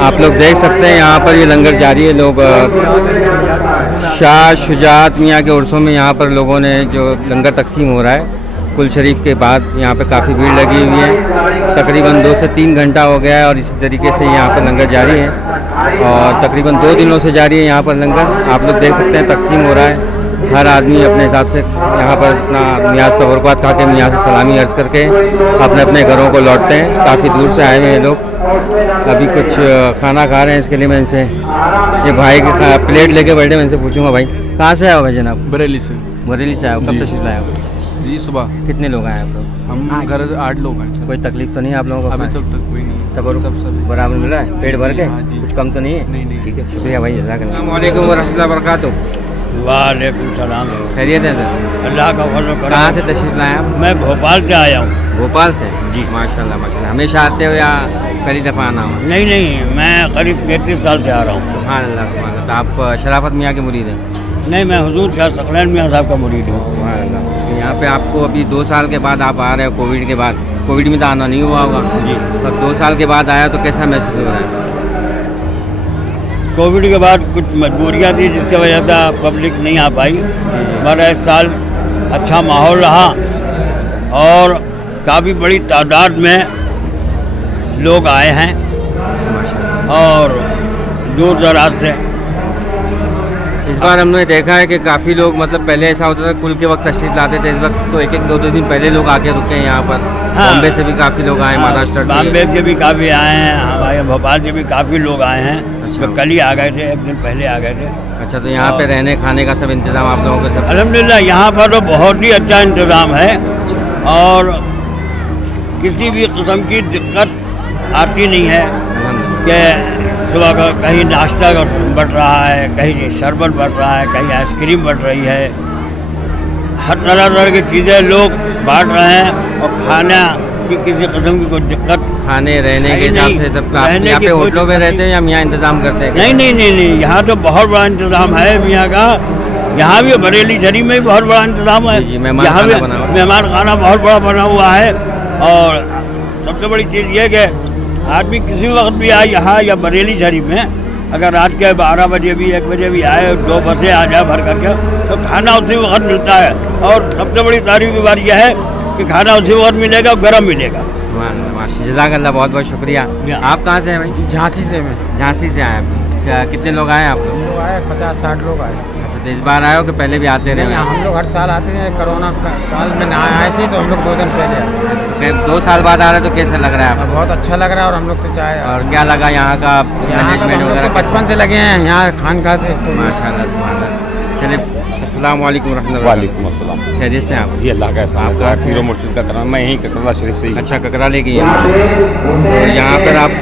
आप लोग देख सकते हैं यहाँ पर ये लंगर जारी है। लोग शाह शुजात मियाँ के उर्सों में यहाँ पर लोगों ने जो लंगर तकसीम हो रहा है, कुल शरीफ के बाद यहाँ पे काफ़ी भीड़ लगी हुई है। तकरीबन 2 से 3 घंटा हो गया है और इसी तरीके से यहाँ पर लंगर जारी है और तकरीबन 2 दिनों से जारी है यहाँ पर लंगर। आप लोग देख सकते हैं तकसीम हो रहा है, हर आदमी अपने हिसाब से यहाँ पर अपना नियाज़ तबरुकात खा के मियाँ से सलामी अर्ज़ करके अपने अपने घरों को लौटते हैं। काफ़ी दूर से आए हुए हैं लोग, अभी कुछ खाना खा रहे हैं। इसके लिए मैं इनसे, ये भाई के प्लेट लेके बैठे, मैं इनसे पूछूंगा भाई कहाँ से आए हो भाई जनाब? बरेली से। बरेली से आए हो? कब तशरीफ लाए हो? जी सुबह। कितने लोग आए आप लोग? हम घर 8 लोग हैं। कोई तकलीफ तो नहीं है आप लोगों को? अभी तक कोई नहीं। तब बराबर मिला है, पेट भर के? कुछ कम तो नहीं है? नहीं। ठीक है, शुक्रिया भाई, जज़ाकल्लाह। अस्सलाम वालेकुम व रहमतुल्लाहि व बरकातुहू। वालेकुम सलाम। खैरियत है सर? अल्लाह का फजल करम। कहाँ से तशरीफ लाए आप? मैं भोपाल से आया हूँ। भोपाल से? जी माशाल्लाह माशाल्लाह। हमेशा आते हो या पहली दफ़ा आना हो? नहीं, मैं करीब 33 साल से आ रहा हूँ। सुभान अल्लाह सुभान अल्लाह। तो आप शराफत मियाँ के मुरीद हैं? नहीं, मैं हुजूर शाह सकलैन मियाँ साहब का मुरीद हूँ। सुभान अल्लाह। तो यहाँ पे आपको अभी 2 साल के बाद आप आ रहे हो, कोविड के बाद। कोविड में तो आना नहीं हुआ होगा जी। अब 2 साल के बाद आया तो कैसा महसूस हो रहा है? कोविड के बाद कुछ मजबूरियाँ थी जिसकी वजह से पब्लिक नहीं आ पाई, मगर इस साल अच्छा माहौल रहा और काफ़ी बड़ी तादाद में लोग आए हैं और दूर दराज से। इस बार हमने देखा है कि काफ़ी लोग मतलब पहले ऐसा होता था कुल के वक्त तशरीफ लाते थे, इस वक्त तो एक एक दो दिन पहले लोग आके रुके हैं यहाँ पर। हाँ। बॉम्बे से भी काफ़ी लोग आए, महाराष्ट्र से, बॉम्बे से भी काफ़ी आए हैं, हमारे भोपाल से भी काफ़ी लोग आए हैं। अच्छा। तो कल ही आ गए थे, एक दिन पहले आ गए थे। अच्छा, तो यहाँ पे रहने खाने का सब इंतजाम आप लोगों के सब? अल्हम्दुलिल्लाह यहाँ पर तो बहुत ही अच्छा इंतज़ाम है और किसी भी किस्म की दिक्कत आती नहीं है कि सुबह का कहीं नाश्ता बढ़ रहा है, कहीं शरबत बढ़ रहा है, कहीं आइसक्रीम बढ़ रही है। हर तरह की चीज़ें लोग बांट रहे हैं और खाना की किसी किस्म की कोई दिक्कत, खाने रहने के हिसाब से सब रहने यहाँ की पे कोई होटलों में दिक्कत रहते हैं या मियाँ इंतजाम करते हैं? नहीं, यहाँ तो बहुत बड़ा इंतज़ाम है मियाँ का। यहाँ भी बरेली शरीफ में भी बहुत बड़ा इंतज़ाम है। यहाँ भी मेहमान खाना बहुत बड़ा बना हुआ है। और सबसे बड़ी चीज़ ये कि आदमी किसी वक्त भी आए यहाँ या बरेली शरीफ में, अगर रात के 12 बजे भी 1 बजे भी आए, 2 बसें आ जाए भर करके, तो खाना उसी वक्त मिलता है। और सबसे बड़ी तारीफ की बात यह है कि खाना उसी वक्त मिलेगा और गर्म मिलेगा। जज़ाकल्लाह, बहुत बहुत शुक्रिया। आप कहाँ से हैं भाई? झांसी से मैं। झांसी से आए आप? क्या कितने लोग आए आप लोग? आए 50-60 लोग आए। अच्छा, तो इस बार आए हो कि पहले भी आते रहे? हम लोग हर साल आते हैं, कोरोना काल में ना आए थे तो हम लोग 2 दिन पहले आए। 2 साल बाद आ रहे तो कैसा लग रहा है आपको? बहुत अच्छा लग रहा है और हम लोग तो चाहे। और क्या लगा यहाँ का मैनेजमेंट वगैरह? बचपन से लगे हैं यहाँ खानका से तो। माशाल्लाह, सुभान। चलिए, अस्सलाम वालेकुम रहमतुल्लाह। वालेकुम अस्सलाम। खैरियत से आप? जी अल्लाह का एहसान। आप कहाँ से? पीरो मुर्शिद का कराम, मैं यहीं ककरला शरीफ से ही। अच्छा, ककरा लेके तो यहाँ पर आप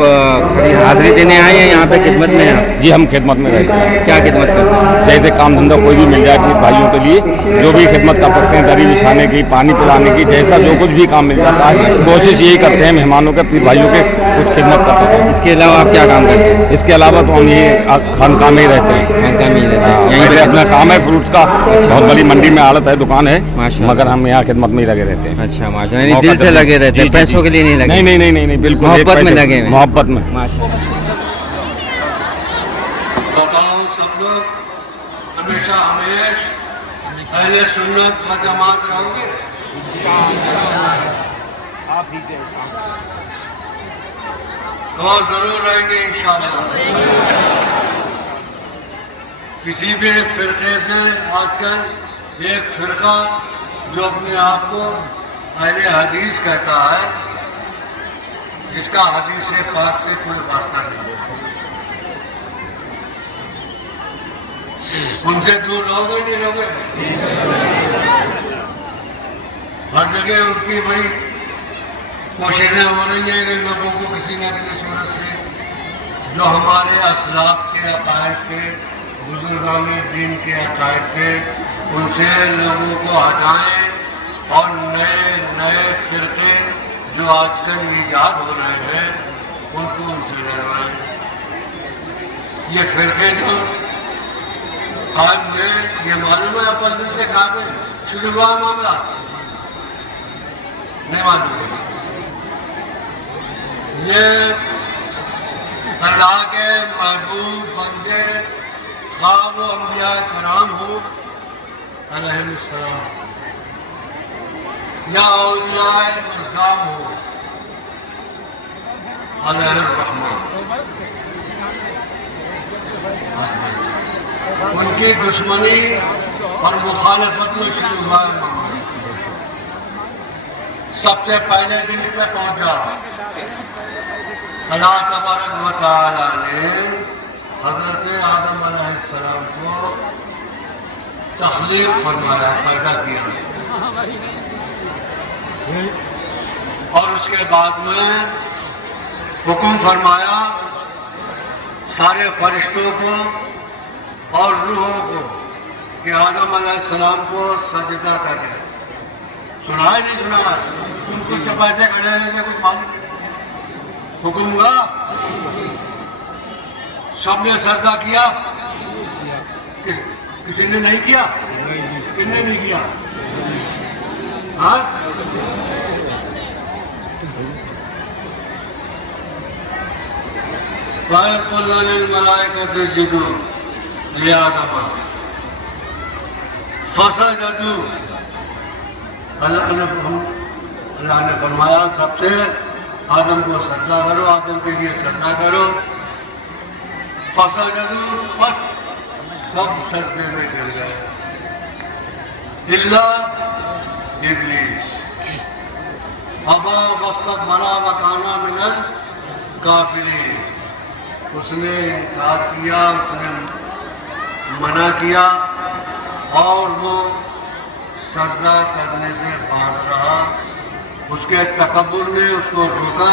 खड़ी हाजिरी देने आए हैं, यहाँ पे खिदमत में हैं? जी हम खिदमत में रहते हैं। क्या खिदमत करते हैं? जैसे काम धंधा कोई भी मिल जाए अपने भाइयों के लिए, जो भी खिदमत कर सकते हैं, दरी बिछाने की, पानी पिलाने की, जैसा जो कुछ भी काम मिल जाता है, कोशिश यही करते हैं मेहमानों के, अपने भाइयों के कुछ खिदमत कर सकते हैं। इसके अलावा आप क्या काम करते हैं? इसके अलावा तो हम ये खानका में ही रहते हैं। खानका में ही रहते हैं, यहीं पे अपना काम है फ्रूट्स का। बहुत बड़ी मंडी में आड़त है, दुकान है, मगर हम यहाँ खिदमत में ही लगे रहते हैं। अच्छा, माशाल्लाह, दिल से लगे रहते हैं, पैसों के लिए नहीं लगे? नहीं, बिल्कुल मोहब्बत में लगे हैं। मोहब्बत में। माशाल्लाह। सब लोग हमेशा अहले सुन्नत व जमात रहोगे। आप ही के और जरूर रहेंगे इंशाअल्लाह। किसी भी फिरके से आजकल एक फिरका जो अपने आप को अहले हदीस कहता है, जिसका हदीस से पाक से कोई वास्ता नहीं, उनसे दूर रहोगे नहीं रहोगे। हर जगह उनकी बड़ी कोशिशें हो रही हैं कि लोगों को किसी न किसी सूरत से जो हमारे असलाफ के अकायद के, बुजुर्गान दीन के अकायद के, उनसे लोगों को हटाएं और नए नए फिरके जो आजकल ईजाद हो रहे हैं उनको उनसे लड़वाएं। ये फिरके जो आज में ये मालूम है आपस में से काबिल शुरू हुआ मामला नहीं मालूम है। ये अल्लाह के महबूब बंदे ख्वाब व अंबिया कराम हो अलैहिस्सलाम या औलियाए मुर्ज़ाम हो अलैहिर्रहमान, उनकी दुश्मनी और मुखालफत में शुरू हुआ मामला। सबसे पहले दिन पे पहुंचा अल्लाह तबारक व तआला ने हज़रत आदम अलैहिस्सलाम को तख्लीक फरमाया, पैदा किया, और उसके बाद में हुक्म फरमाया सारे फरिश्तों को और रूहों को कि आदम अलैहिस्सलाम को सजदा करें। सुना है नहीं सुना? उनको जब ऐसे खड़े रहेंगे कुछ मालूम हुक्म हुआ, सबने सजदा किया, किसी ने नहीं किया, किसने नहीं किया? हाँ, अल्लाह ने फरमाया सबसे आदम को सजदा करो, आदम के लिए सजदा करो। फसजदू, बस सब सजदे में गिर गए इल्ला इब्लीस अबा वस्तकबरा व काना मिनल काफिरीन। उसने इनकार किया, उसने मना किया और वो सजदा करने से बाहर रहा। उसके तकब्बुर ने उसको रोका।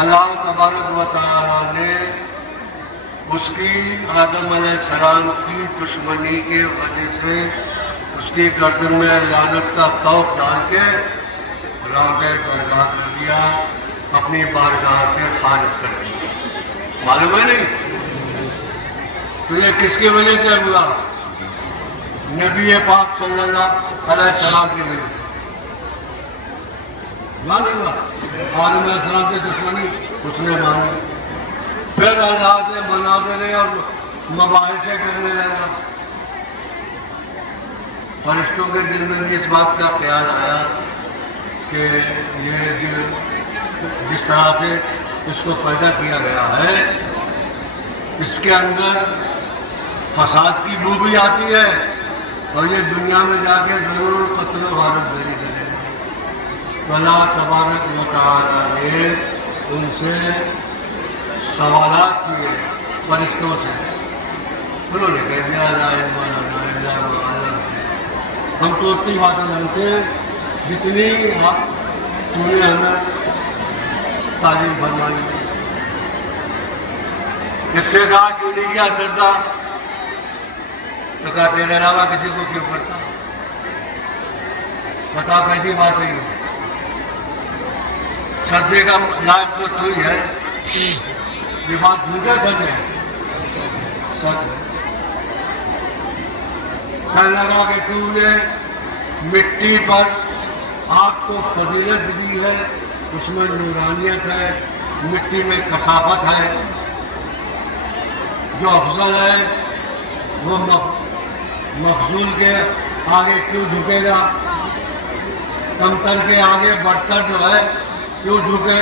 अल्लाह तबारक व तआला ने उसकी आदम अलैहिस्सलाम की दुश्मनी के वजह से उसकी गर्दन में लानत का तौक डाल के रागे बर्बाद कर दिया, अपनी बारगाह से खारिज कर दिया। मालूम है नहीं तुझे किसकी वजह से हुआ? नबी पाक सल्लल्लाहु अलैहि वसल्लम की वजह से। मालूम आदम अलैहिस्सलाम की दुश्मनी उसने मानी, फिर अल्लाह से मनाजरे और मुबाहिसे करने लगा। फरिश्तों के दिल में इस बात का ख्याल आया कि ये जिस तरह से इसको पैदा किया गया है इसके अंदर फसाद की बू भी आती है और ये दुनिया में जाके जरूर कत्ल वारत देरी करेगा। अल्लाह तबारक व तआला ने उनसे सवालात किए फरिश्तों से। उन्होंने कह दिया हम तो उतनी बातें जानते हैं जितनी तूने हमें तालीम फरमाई। किससे कहा क्यों नहीं किया सजदा? तो कहा तेरे अलावा किसी को क्यों करता? बता कैसी बात है? सजदे का लायक तो तू ही है। ये बात झूठे सच है। सच कहने लगा कि तूने मिट्टी पर आग को फजीलत दी है, उसमें नूरानियत है, मिट्टी में कसाफत है, जो अफजल है वो मफजूल के आगे क्यों झुकेगा? कमतर के आगे बढ़कर जो है क्यों झुके?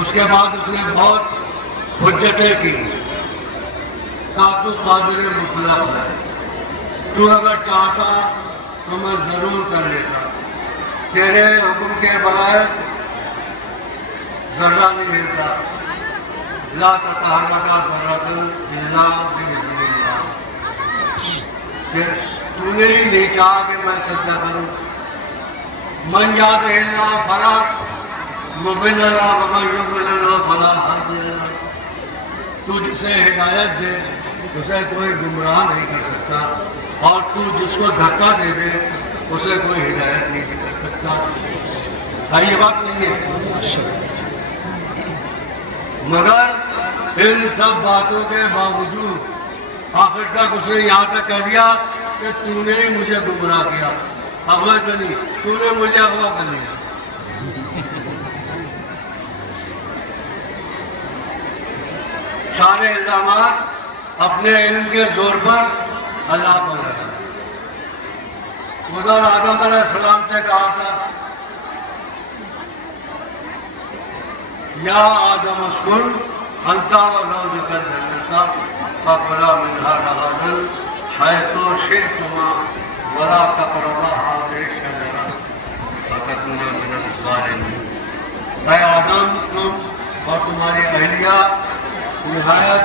उसके बाद उसने बहुत हुज्जतें की। तू कादिर मुतलक है, तू अगर चाहता तो मैं जरूर कर लेता। तेरे हुक्म के बगैर जर्रा नहीं हिलता। ला ततहर्रका ज़र्रतुन इल्ला बिइज़्निल्लाह। तूने ही नहीं चाहा कि मैं सजदा करूं। मन यहदिहिल्लाहु फला मुदिल्ल लहु व मन युद्लिल फला हादिय लहु। तू जिसे हिदायत दे उसे कोई गुमराह नहीं कर सकता और तू जिसको धक्का दे दे उसे कोई हिदायत नहीं कर सकता। ये बात नहीं है। मगर इन सब बातों के बावजूद आखिर तक उसने यहाँ तक कह दिया कि तूने ही मुझे गुमराह किया, अगवा तो नहीं, तूने मुझे अगवा कर लिया। सारे इल्जामात अपने इल्म के जोर पर अल्लाह पर लगा। उधर आदम अलैहिस्सलाम से कहा था या आदम अस्कुन अंता व ज़ौजुका जन्नता फकुला मिन्हा रगादन हैतु शि'तुमा वला तक़रबा हाज़िहि शजरा फतकूना मिनज़ ज़ालिमीन। ऐ आदम, तुम और तुम्हारी अहलिया निहायत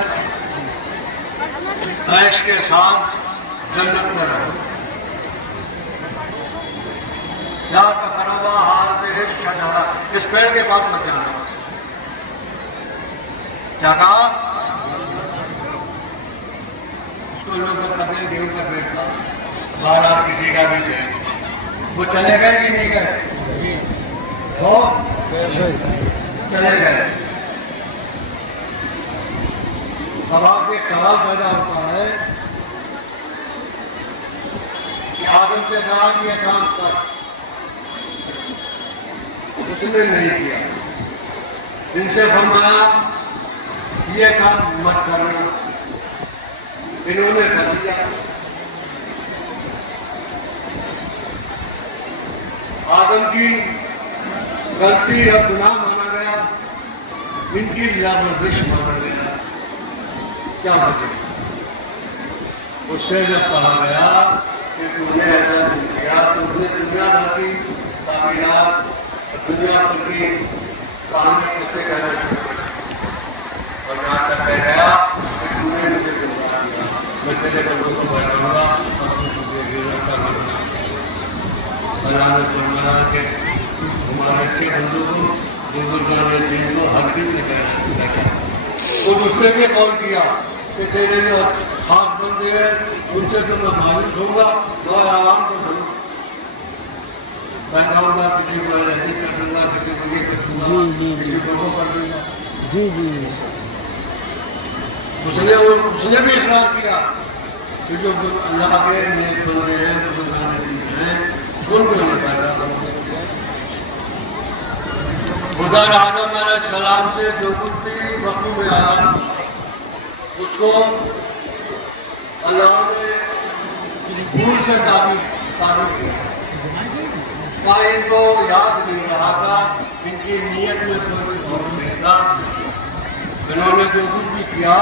ऐश के साथ जन्नत में रहो। या तक़रबा हाज़िहि शजरा, इस पेड़ के पास मत जाना। क्या कहा? उसको लोग कहते हैं गेहूं का पेड़ था, बारह किसी का भी है, वो चले गए कि नहीं गए? वो चले गए। अब आप एक सवाल पैदा होता है कि आदम से कहा कि यह काम कर, उसने नहीं किया। इनसे फरमाया ये काम मत करना, इन्होंने कर दिया। आदम की गलती और गुनाह माना गया, इनकी जाबरदस्त माना गया। क्या वजह? उससे जब कहा गया कि तुमने ऐसा किया, तुमने दुनिया भर की तामीरात, दुनिया भर की कहानी किससे कहना शुरू कर दी, और यहाँ तक कह गया कि तुमने मुझे गुमराह किया, मैं तेरे बंदों को बनाऊंगा और तुझे गिरफ्तार का बनना। अल्लाह ने फरमाया कि तुम्हारे के बंदों को बुजुर्गान दीन को हर दिन में कहना। तो दूसरे ने कॉल किया कि तेरे जो खास बंदे हैं उनसे तो मैं मालूम होगा, और आवाम को जरूर मैं कहूँगा, किसी को ऐसी कर दूंगा, किसी को ये कर दूंगा, किसी को वो कर दूंगा। जी जी उसने भी इकरार किया कि जो अल्लाह के नेक बंदे हैं, बुजुर्गान दीन हैं, उनको ये पैदा करूँगा। खुदा आदम अलैहिस्सलाम से जो कुछ भी वक़्त में आया उसको अल्लाह ने भूल से काबिल किया। इनको याद नहीं रहा था, इनकी नीयत में कोई फर्क नहीं था। इन्होंने जो कुछ भी किया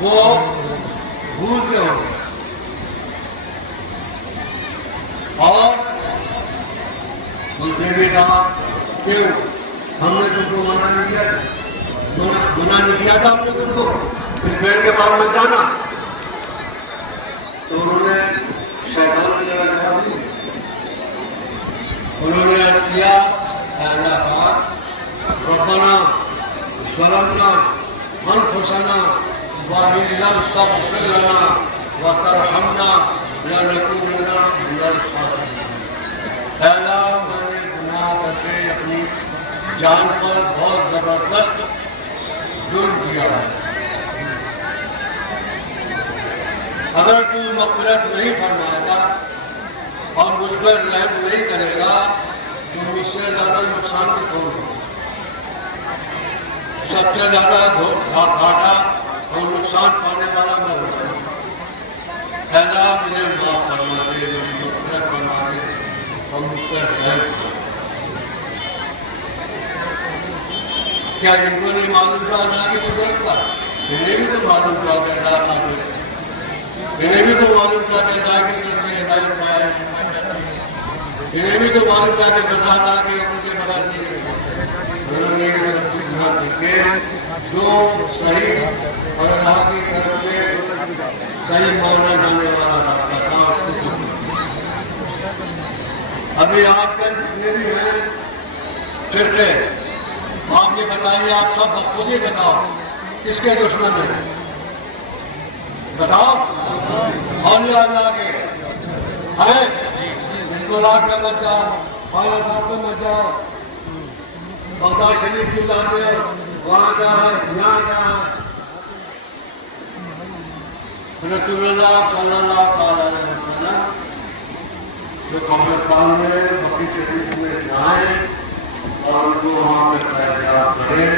वो भूल से हो गया। और उनसे भी कहा क्यों हमने तुमको मना नहीं किया, मना नहीं किया था हमने तुमको फिर पेड़ के पास में जाना। तो उन्होंने शैतान की जगह जवाब दी, उन्होंने अर्ज किया रब्बना ज़लमना अनफुसना व इन लम तग़फिर लना व तरहमना लनकूनन्ना मिनल ख़ासिरीन। अल्लाह मैंने गुनाह करके अपनी जान पर बहुत जबरदस्त जुल्म किया है, अगर तू मग़फ़िरत नहीं फरमाएगा और मुझ पर रहम नहीं करेगा तो मुझसे ज़्यादा नुकसान भी कौन होगा। सबसे ज़्यादा घाटा और नुकसान पाने वाला मैं हूँ। अल्लाह मुझे माफ़ फरमा दे, मग़फ़िरत फरमा दे और मुझ पर रहम। क्या इनको नहीं मालूम था अल्लाह की कुदरत का? इन्हें भी तो मालूम था कि अल्लाह का कुदरत, इन्हें भी तो मालूम था कि अल्लाह की तरफ से हिदायत पाए, इन्हें भी तो मालूम था कि बता अल्लाह के उनके बगैर नहीं है। उन्होंने ध्यान देके जो सही और अल्लाह की तरफ से सही माना जाने वाला रास्ता था। अभी आजकल जितने भी हैं फिर से आप ये बताइए, आप सब खुद ही बताओ किसके दुश्मन है? बताओ। और अल्लाह के है, इनको लाख में मत जाओ, खाना साहब में मत जाओ, बगदाद शरीफ की लाते हो, वहाँ जा है, यहाँ जा है। रसूलुल्लाह सल्लल्लाहु अलैहि वसल्लम जो कब्रिस्तान में बकरी शरीफ में जाए और उनको वहाँ पे तैयार करें,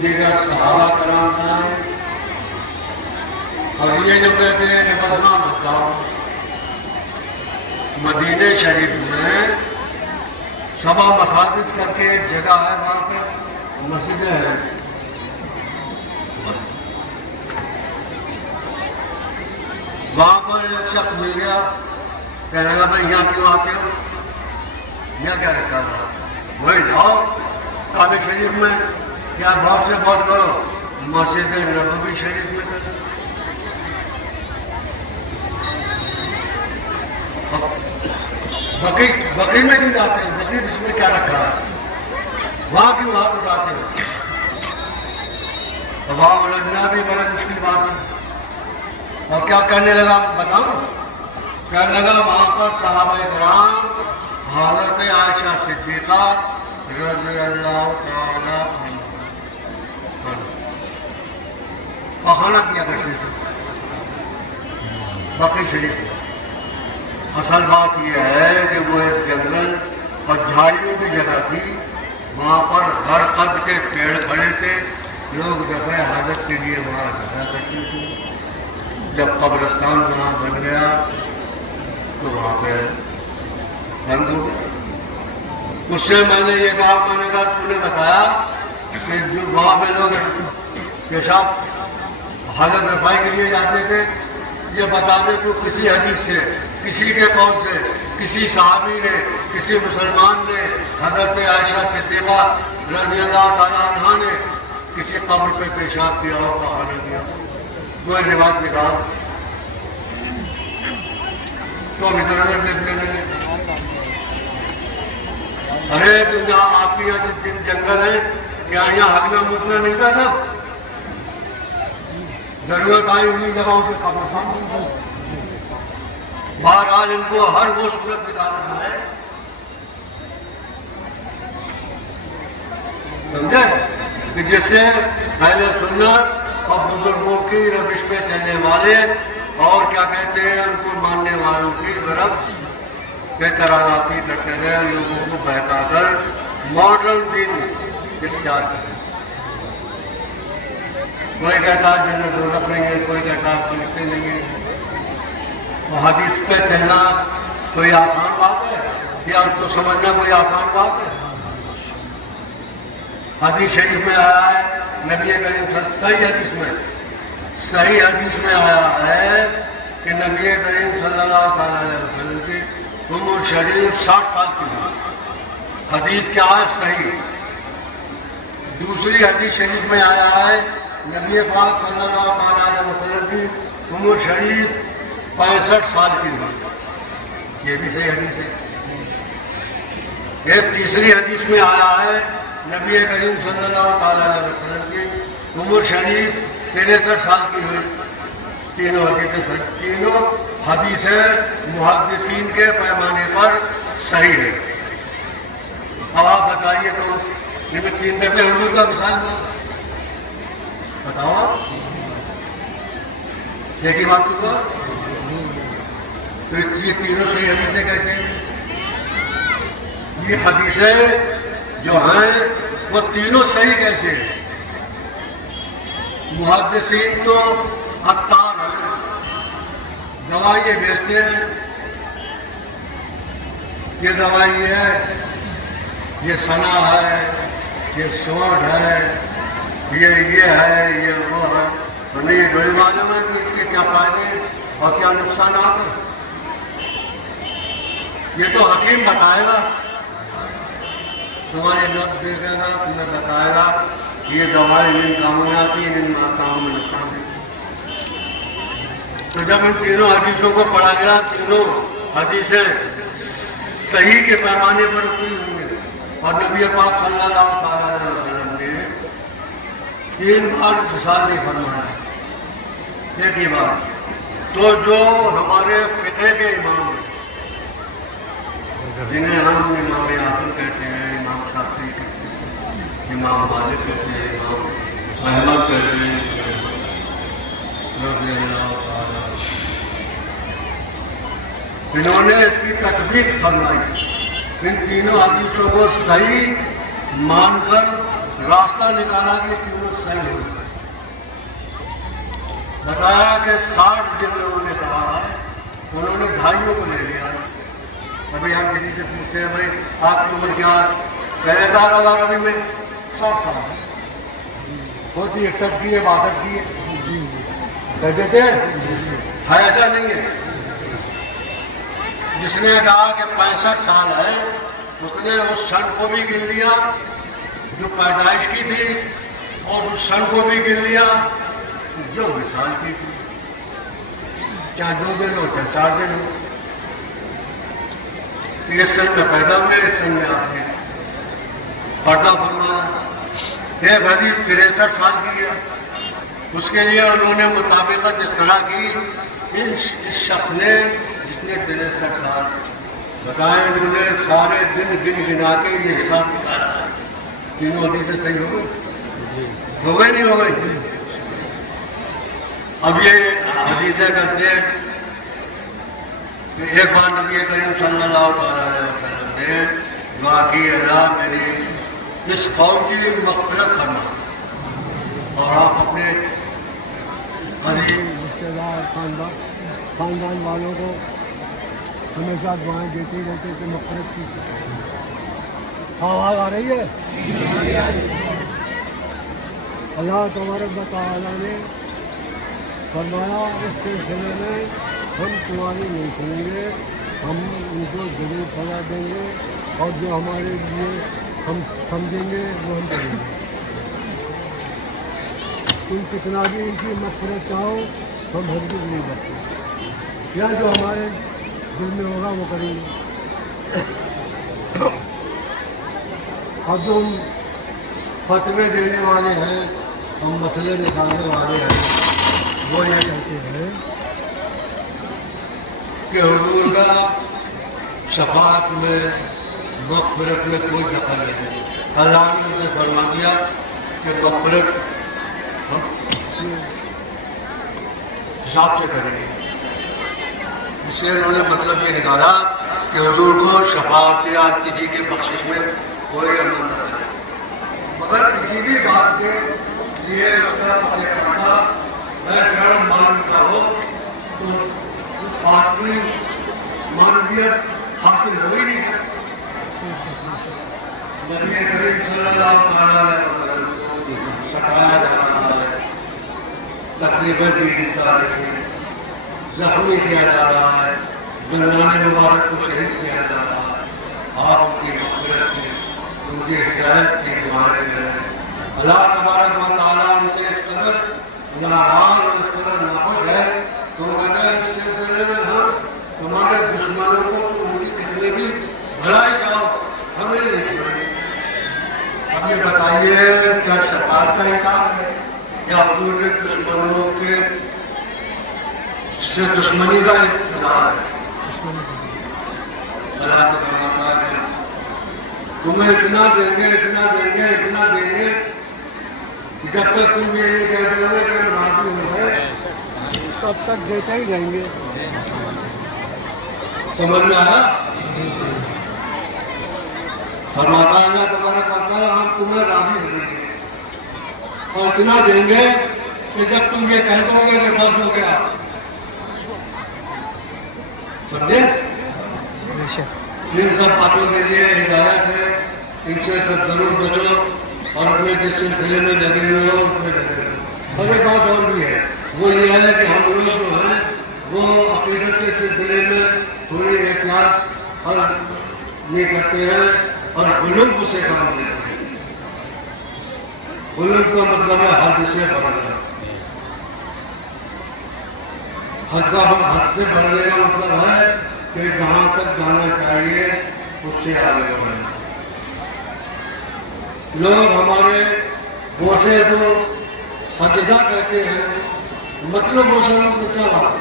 दीगर सहाबा कराम जाए, और ये जो कहते हैं कि बदनाम मत जाओ। मदीने शरीफ में सभा मसाजिद करके एक जगह है, वहाँ पे मस्जिदें हैं। वहाँ पर एक शख्स मिल गया, कहने लगा भाई यहाँ क्यों आते हो, यहाँ क्या रखा हुआ? वही जाओ काबे शरीफ में, क्या बहुत से बहुत करो, मस्जिद नबवी शरीफ में करो। बकरी में क्यों जाते हैं? बकरी इसमें क्या रखा है? वहाँ क्यों हाथ उठाते हो? तो वहाँ उलझना भी बड़ा मुश्किल बात है। और क्या कहने लगा बताऊं? कहने लगा वहाँ पर सहाबा किराम हज़रत आयशा सिद्दीक़ा रज़ियल्लाहु तआला पखाना किया करते थे बकरी शरीफ। असल बात यह है कि वो एक जंगल और झाड़ियों की जगह थी, वहाँ पर हर कद के पेड़ खड़े थे, लोग दफ़े हाजत के लिए वहाँ जाया करते थे। जब कब्रिस्तान वहाँ बन गया तो वहाँ पे बंद हो गए। उससे मैंने ये कहा, मैंने कहा तूने बताया कि जो वहाँ पे लोग पेशाब हालत रफाई के लिए जाते थे, ये बता दे तो किसी हदीस से, किसी के कौल से, किसी सहाबी ने, किसी मुसलमान ने हजरत आयशा सिद्दीक़ा रज़ियल्लाहु ताला अन्हा ने किसी कब्र पे पेशाब किया हो, कहा नहीं किया, कोई रिवाज निकाल। तो इधर देखने लगे, अरे तुम यहाँ आपके यहाँ जिन जंगल है, क्या यहाँ हगना मुकना नहीं था सब? जरूरत आई उन्हीं जगहों पे कब्रिस्तान बनता है। बहरहाल इनको हर वो सूरत दिखा रहा है, समझे, कि जिससे पहले सुन्नत और बुजुर्गों की रविश पे चलने वाले और क्या कहते हैं उनको मानने वालों की तरफ बेतरागाती करते हैं, लोगों को बहकाकर मॉडर्न दिन इख्तियार करें। कोई कहता है जन्नत दोज़ख नहीं है, कोई कहता है फरिश्ते नहीं है। तो हदीस पे चलना कोई आसान बात है या उसको समझना कोई आसान बात है? हदीस शरीफ में आया है, नबी करीम सही हदीस में आया है कि नबी करीम सल्लल्लाहु अलैहि वसल्लम की उम्र शरीफ 60 साल की है। हदीस क्या है? सही। दूसरी हदीस शरीफ में आया है नबी पाक सल्लल्लाहु अलैहि वसल्लम की उम्र शरीफ 65 साल की है। ये भी सही हदीस है। एक तीसरी हदीस में आया है नबी करीम सल्लल्लाहु अलैहि वसल्लम की उम्र शरीफ 63 साल की हुई। तीनों हदीसें मुहद्दिसीन के पैमाने पर सही है। अब आप बताइए तो इनमें 3 दफे हुजूर का मिसाल बताओ, एक ही बात को तो ये तीनों सही हदीसें कैसे हैं? ये हदीसें जो हैं वो तीनों सही कैसे हैं? मुहद्दिसीन तो अत्तार दवाई बेचते हैं, ये दवाई है, ये सना है, ये सोट है, ये है, ये वो है, तो नहीं ये थोड़ी मालूम है कि इसके क्या फायदे और क्या नुकसान है? ये तो हकीम बताएगा, तुम्हारे नफ्स देखेगा, तुम्हें बताएगा ये दवाई इन कामों में आती है, इन कामों में नुकसान है। तो जब इन तीनों हदीसों को पढ़ा गया, तीनों हदीसें सही के पैमाने पर हुई होंगी और नबी पाक सल्लल्लाहु अलैहि वसल्लम ने 3 बार विसाल नहीं फरमाया, एक ही बार। तो जो हमारे फिक़ह के इमाम हैं, जिन्हें हम इमाम आज़म कहते हैं, इमाम शाफ़ी कहते हैं, इमाम मालिक कहते हैं, इमाम अहमद कहते हैं, इन्होंने इसकी तकदीक फरमाई, इन तीनों हदीसों को सही मानकर रास्ता निकाला कि तीनों सही हो। बताया कि 60 जिन लोगों ने कहा है उन्होंने भाइयों को ले लिया। अभी हम किसी से पूछते हैं भाई आपकी उम्र क्या है, पहले 4,000 अभी में 60 साल होती, 61 की है, 62 की है, कह देते हैं ऐसा नहीं है। जिसने कहा कि 65 साल है उसने उस सन को भी गिन लिया जो पैदाइश की थी और उस सन को भी गिन लिया जो विशाल की थी। क्या 2 दिन हो, चाहे 4 दिन हो, इस सन में पैदा हुए, इस सन में आपने पर्दा फरमाया। एक हदीस 63 साल की है, उसके लिए उन्होंने मुताबिकत इस तरह की इस शख्स ने जिसने 63 साल बताए, उन्होंने सारे दिन गिना के ये हिसाब निकाला है। तीनों हदीसें सही हो गई नहीं हो गई? अब ये हदीसें कहते हैं कि एक बार नबी करीम सल्लल्लाहु अलैहि वसल्लम ने दुआ की, अल्लाह मेरी इस कौम की मग़फ़िरत फरमा और आप अपने करीब रिश्तेदार खानदान वालों को हमेशा दुआएं देते रहते थे मग़फ़िरत की। आवाज़ आ रही है? अल्लाह तबारक व तआला ने फरमाया इस सिलसिले में हम तुम्हारी नहीं सुनेंगे, हम उनको ज़रूर सजा देंगे और जो हमारे लिए हम समझेंगे वो हम करेंगे। तुम कितना भी इनकी मग़फ़िरत चाहो हम हरगिज़ नहीं करते, या जो हमारे दिल में होगा वो करेंगे। अब जो हम फतवे देने वाले हैं, हम मसले निकालने वाले हैं, वो ये कहते हैं कि हुजूर का शफाअत में मग़फ़िरत में कोई दखल नहीं है। अल्लाह ने उसे फरमा दिया कि मग़फ़िरत हम हिसाब से करेंगे। इससे उन्होंने मतलब ये निकाला कि हुजूर को शफाअत या किसी के बख्शिश में कोई अमल न है, मगर किसी भी बात के लिए उसका करना गैर मानवीय हो तो बात में मानवीयत हासिल हो ही नहीं सकती। नबी करीम सल्लल्लाहु अलैहि वसल्लम को सताया जा रहा है, तकलीफें दी जा रही हैं, जख्मी किया जा रहा है, बनवाने मुबारक को शहीद किया जा रहा है। आप उनकी मग़फ़िरत की, उनकी हिदायत की दुआएं करें। अल्लाह तबारक व तआला उनसे इस कदर नाराज़ और इस कदर नाखुश है तो कहता है इस सिलसिले में हम तुम्हारे दुश्मनों को उनकी कितने भी भलाई चाहो हमें नहीं छोड़ेंगे। हमें बताइए क्या शफ़ाअत का इनकार है या हुजूर के दुश्मनों के से दुश्मनी का इक़्तिदार है? अल्लाह से फरमाता है तुम्हें इतना देंगे, इतना देंगे, इतना देंगे, जब तक तुम ये नहीं कह दोगे कि राज़ी हो गए तब तक देते ही जाएंगे। समझ में आया? फरमाता है तुम्हारा कहता है हम तुम्हें राज़ी हो देंगे और इतना देंगे कि जब तुम ये कह दोगे कि बस हो गया। समझे? इन सब बातों के लिए हिदायत है, इनसे सब जरूर बचो और अपने जिस सिलसिले में लगे हुए हो उसमें लगे रहो। और एक बात और भी है, वो ये है कि हम लोग जो हैं वो अक़ीदत के सिलसिले में थोड़ी एहतियात और ये करते हैं और गुलूब से काम लेते हैं। गुलूब का मतलब है हद से बढ़ना। हद से बढ़ने का मतलब है कि जहाँ तक जाना चाहिए उससे आगे बढ़ना। लोग हमारे गोशे को सजदा कहते हैं, मतलब गोशे को क्या बात है?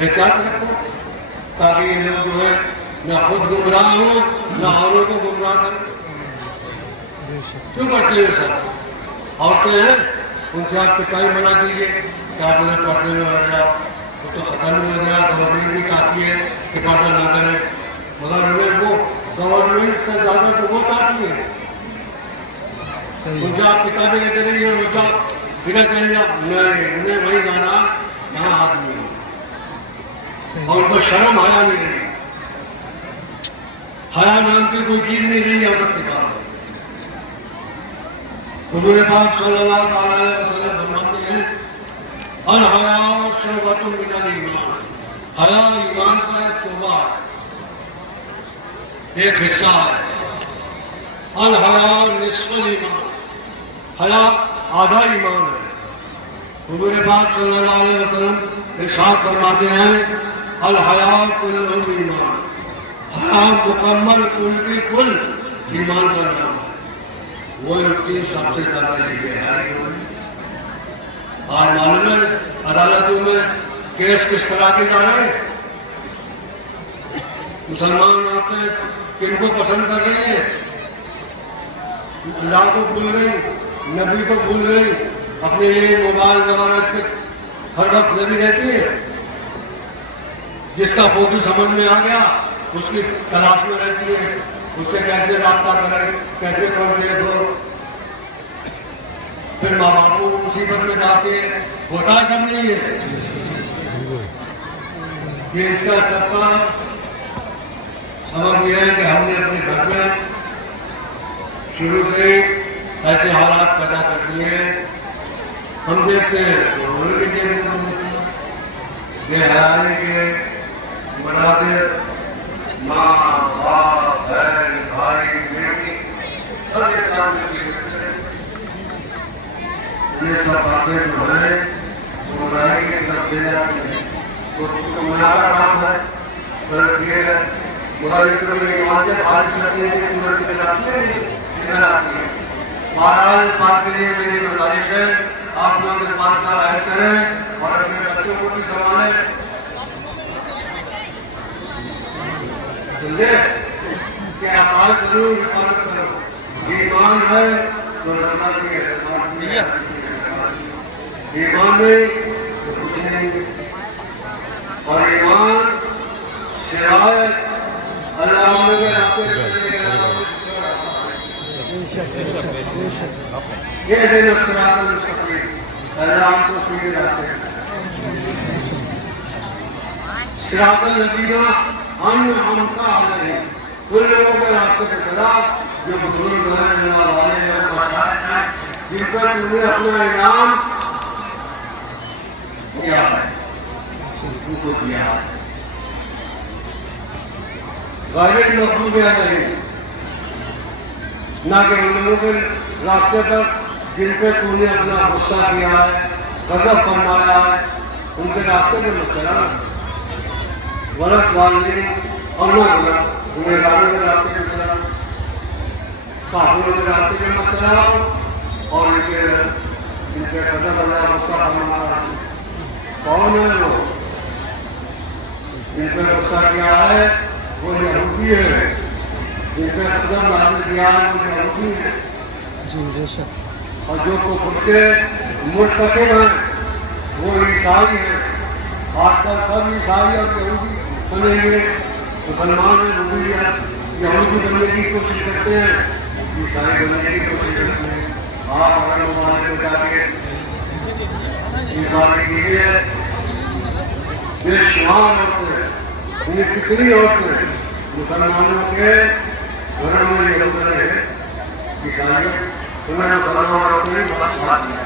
एहतियात रखो ताकि ये लोग जो है न खुद गुमराह हो न औरों को गुमराह करें। क्यों करते हैं सब? औरतें हैं उनसे आप पिटाई बना दीजिए कि आप उन्हें पढ़ने में लग जाओ, वो तो खत्म हो गया। गवर्नमेंट भी चाहती है कि पर्दा ना करें, मगर उन्हें वो गवर्नमेंट से ज़्यादा तो वो चाहती है उनसे आप किताबें लेते रहिए, उनका बिना कहना नहीं, उन्हें वही जाना यहाँ आदमी है और उनको शर्म आया नहीं रही। हया नाम की कोई चीज नहीं रही औरत के पास। हुजूर पाक सल्लल्लाहु अलैहि वसल्लम फरमाते हैं अल हया शुअबतुन मिनल ईमान। हया ईमान का एक शोबा है, एक हिस्सा है। अल हया निस्फुल ईमान, हया आधा ईमान है। हुजूर पाक सल्लल्लाहु अलैहि वसल्लम इरशाद फरमाते हैं अल हया कुल्लु ईमान। हया मुकम्मल कुल की कुल ईमान का नाम है। वो उसकी सबसे ज्यादा चीजें हैं। आज मालूम है अदालतों में केस किस तरह के जा रहे हैं? मुसलमान औरतें किनको पसंद कर रही है? अल्लाह को भूल गई, नबी को भूल गई, अपने लिए मोबाइल वगैरह पे हर वक्त लगी रहती है। जिसका फोटो समझ में आ गया उसकी तलाश में रहती है, उससे कैसे रास्ता करें, कैसे कर देखो। फिर माँ बाप को मुसीबत में डालते होता सब नहीं है। ये इसका सबका सबक यह है कि हमने अपने घर में शुरू से ऐसे हालात पैदा कर दिए हैं। हम देखते हैं तो उन्होंने बेहारे के बनाते माँ बाप बहन भाई बेटी सब एक साथ ये सब बातें जो है वो राय की तरफ ले जाते हैं। तो हमारा काम है पर ये है महाराज बात के लिए मेरी गुजारिश है आप लोग इस बात का ऐड करें और अपने बच्चों को भी संभालें। समझे कि आप जरूर स्वागत करो। ईमान है तो रहना चाहिए, ईमान नहीं तो कुछ नहीं। और ईमान सिवाय ये दिन अल्लाह को सीधे जाते हैं। सिरातल नजीरा हम का हाल है उन लोगों के रास्ते पे चला जो बुजुर्ग हैं वाले हैं जिन पर उन्हें अपना इनाम दिया है उनको दिया है। गायब लोगों के नहीं ना कि उन लोगों के रास्ते पर जिन पे तूने अपना गुस्सा किया है गजब फरमाया है उनके रास्ते पे मत चला। गलत वाले और ना गलत गुनहगारों के रास्ते पे चला, काफिरों के रास्ते पे मत चला और इनके गजब अल्लाह गुस्सा फरमाया। कौन है वो जिन पे गुस्सा किया है? वो यहूदी है जिनका खुदा नाज़िल किया है वो यहूदी है। और जो कुफ्र के मुर्तकिब हैं वो ईसाई है। आजकल सब ईसाई और यहूदी बने हुए मुसलमान यहूदी बनने की कोशिश करते हैं, ईसाई बनने की कोशिश करते हैं। आप अगर मोबाइल को जाके इस बात कीजिए बेशुमार होते हैं उन्हें कितनी औरतें मुसलमानों के घरों में ये लोग रहे ईसाइयों उन्होंने मुसलमानों को ही बात किया।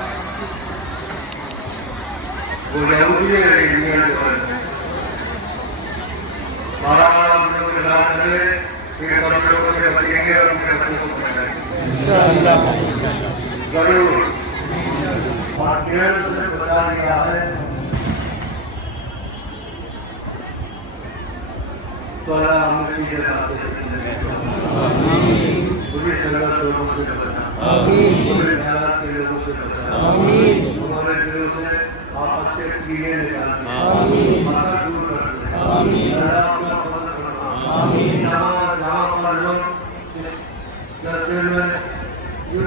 वो यहूदी है इंडियन जो है बारह लोगों के इलाज करे फिर सब लोगों के बचेंगे और उनके बच्चों को बचाएंगे जरूर। और केरल से बचा लिया है तो अल्लाह हमें सीधे रास्ते बुरी संगत लोगों से बचाना, बुरे ख्यालात के लोगों से बचाना, हमारे दिलों से आपस के कीड़े निकालना, मसला दूर करना, अल्लाह अपना फजल करना। जहाँ पर लोग जैसे में जो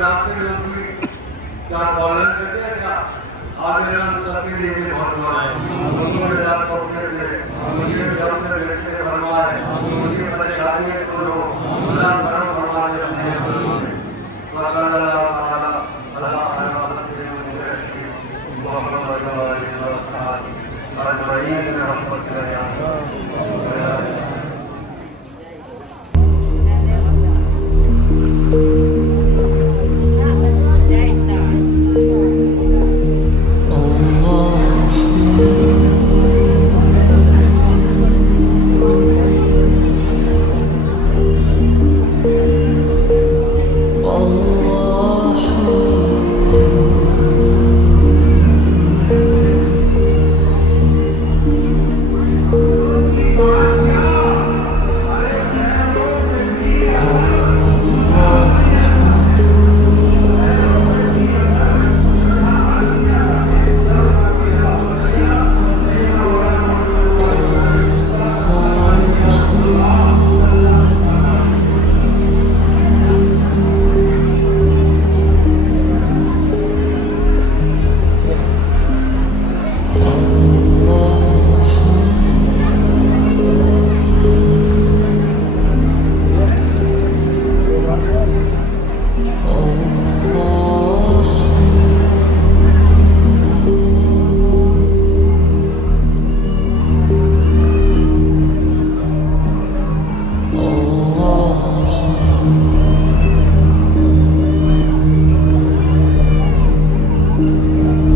रास्ते में उनकी क्या पालन करते हैं क्या आगे हम सबके लिए बहुत दुआ है। उन्होंने आपको अपने बेटे फरमाए उनकी परेशानियां खोलो अल्लाह करम फरमाए Allah اللہ.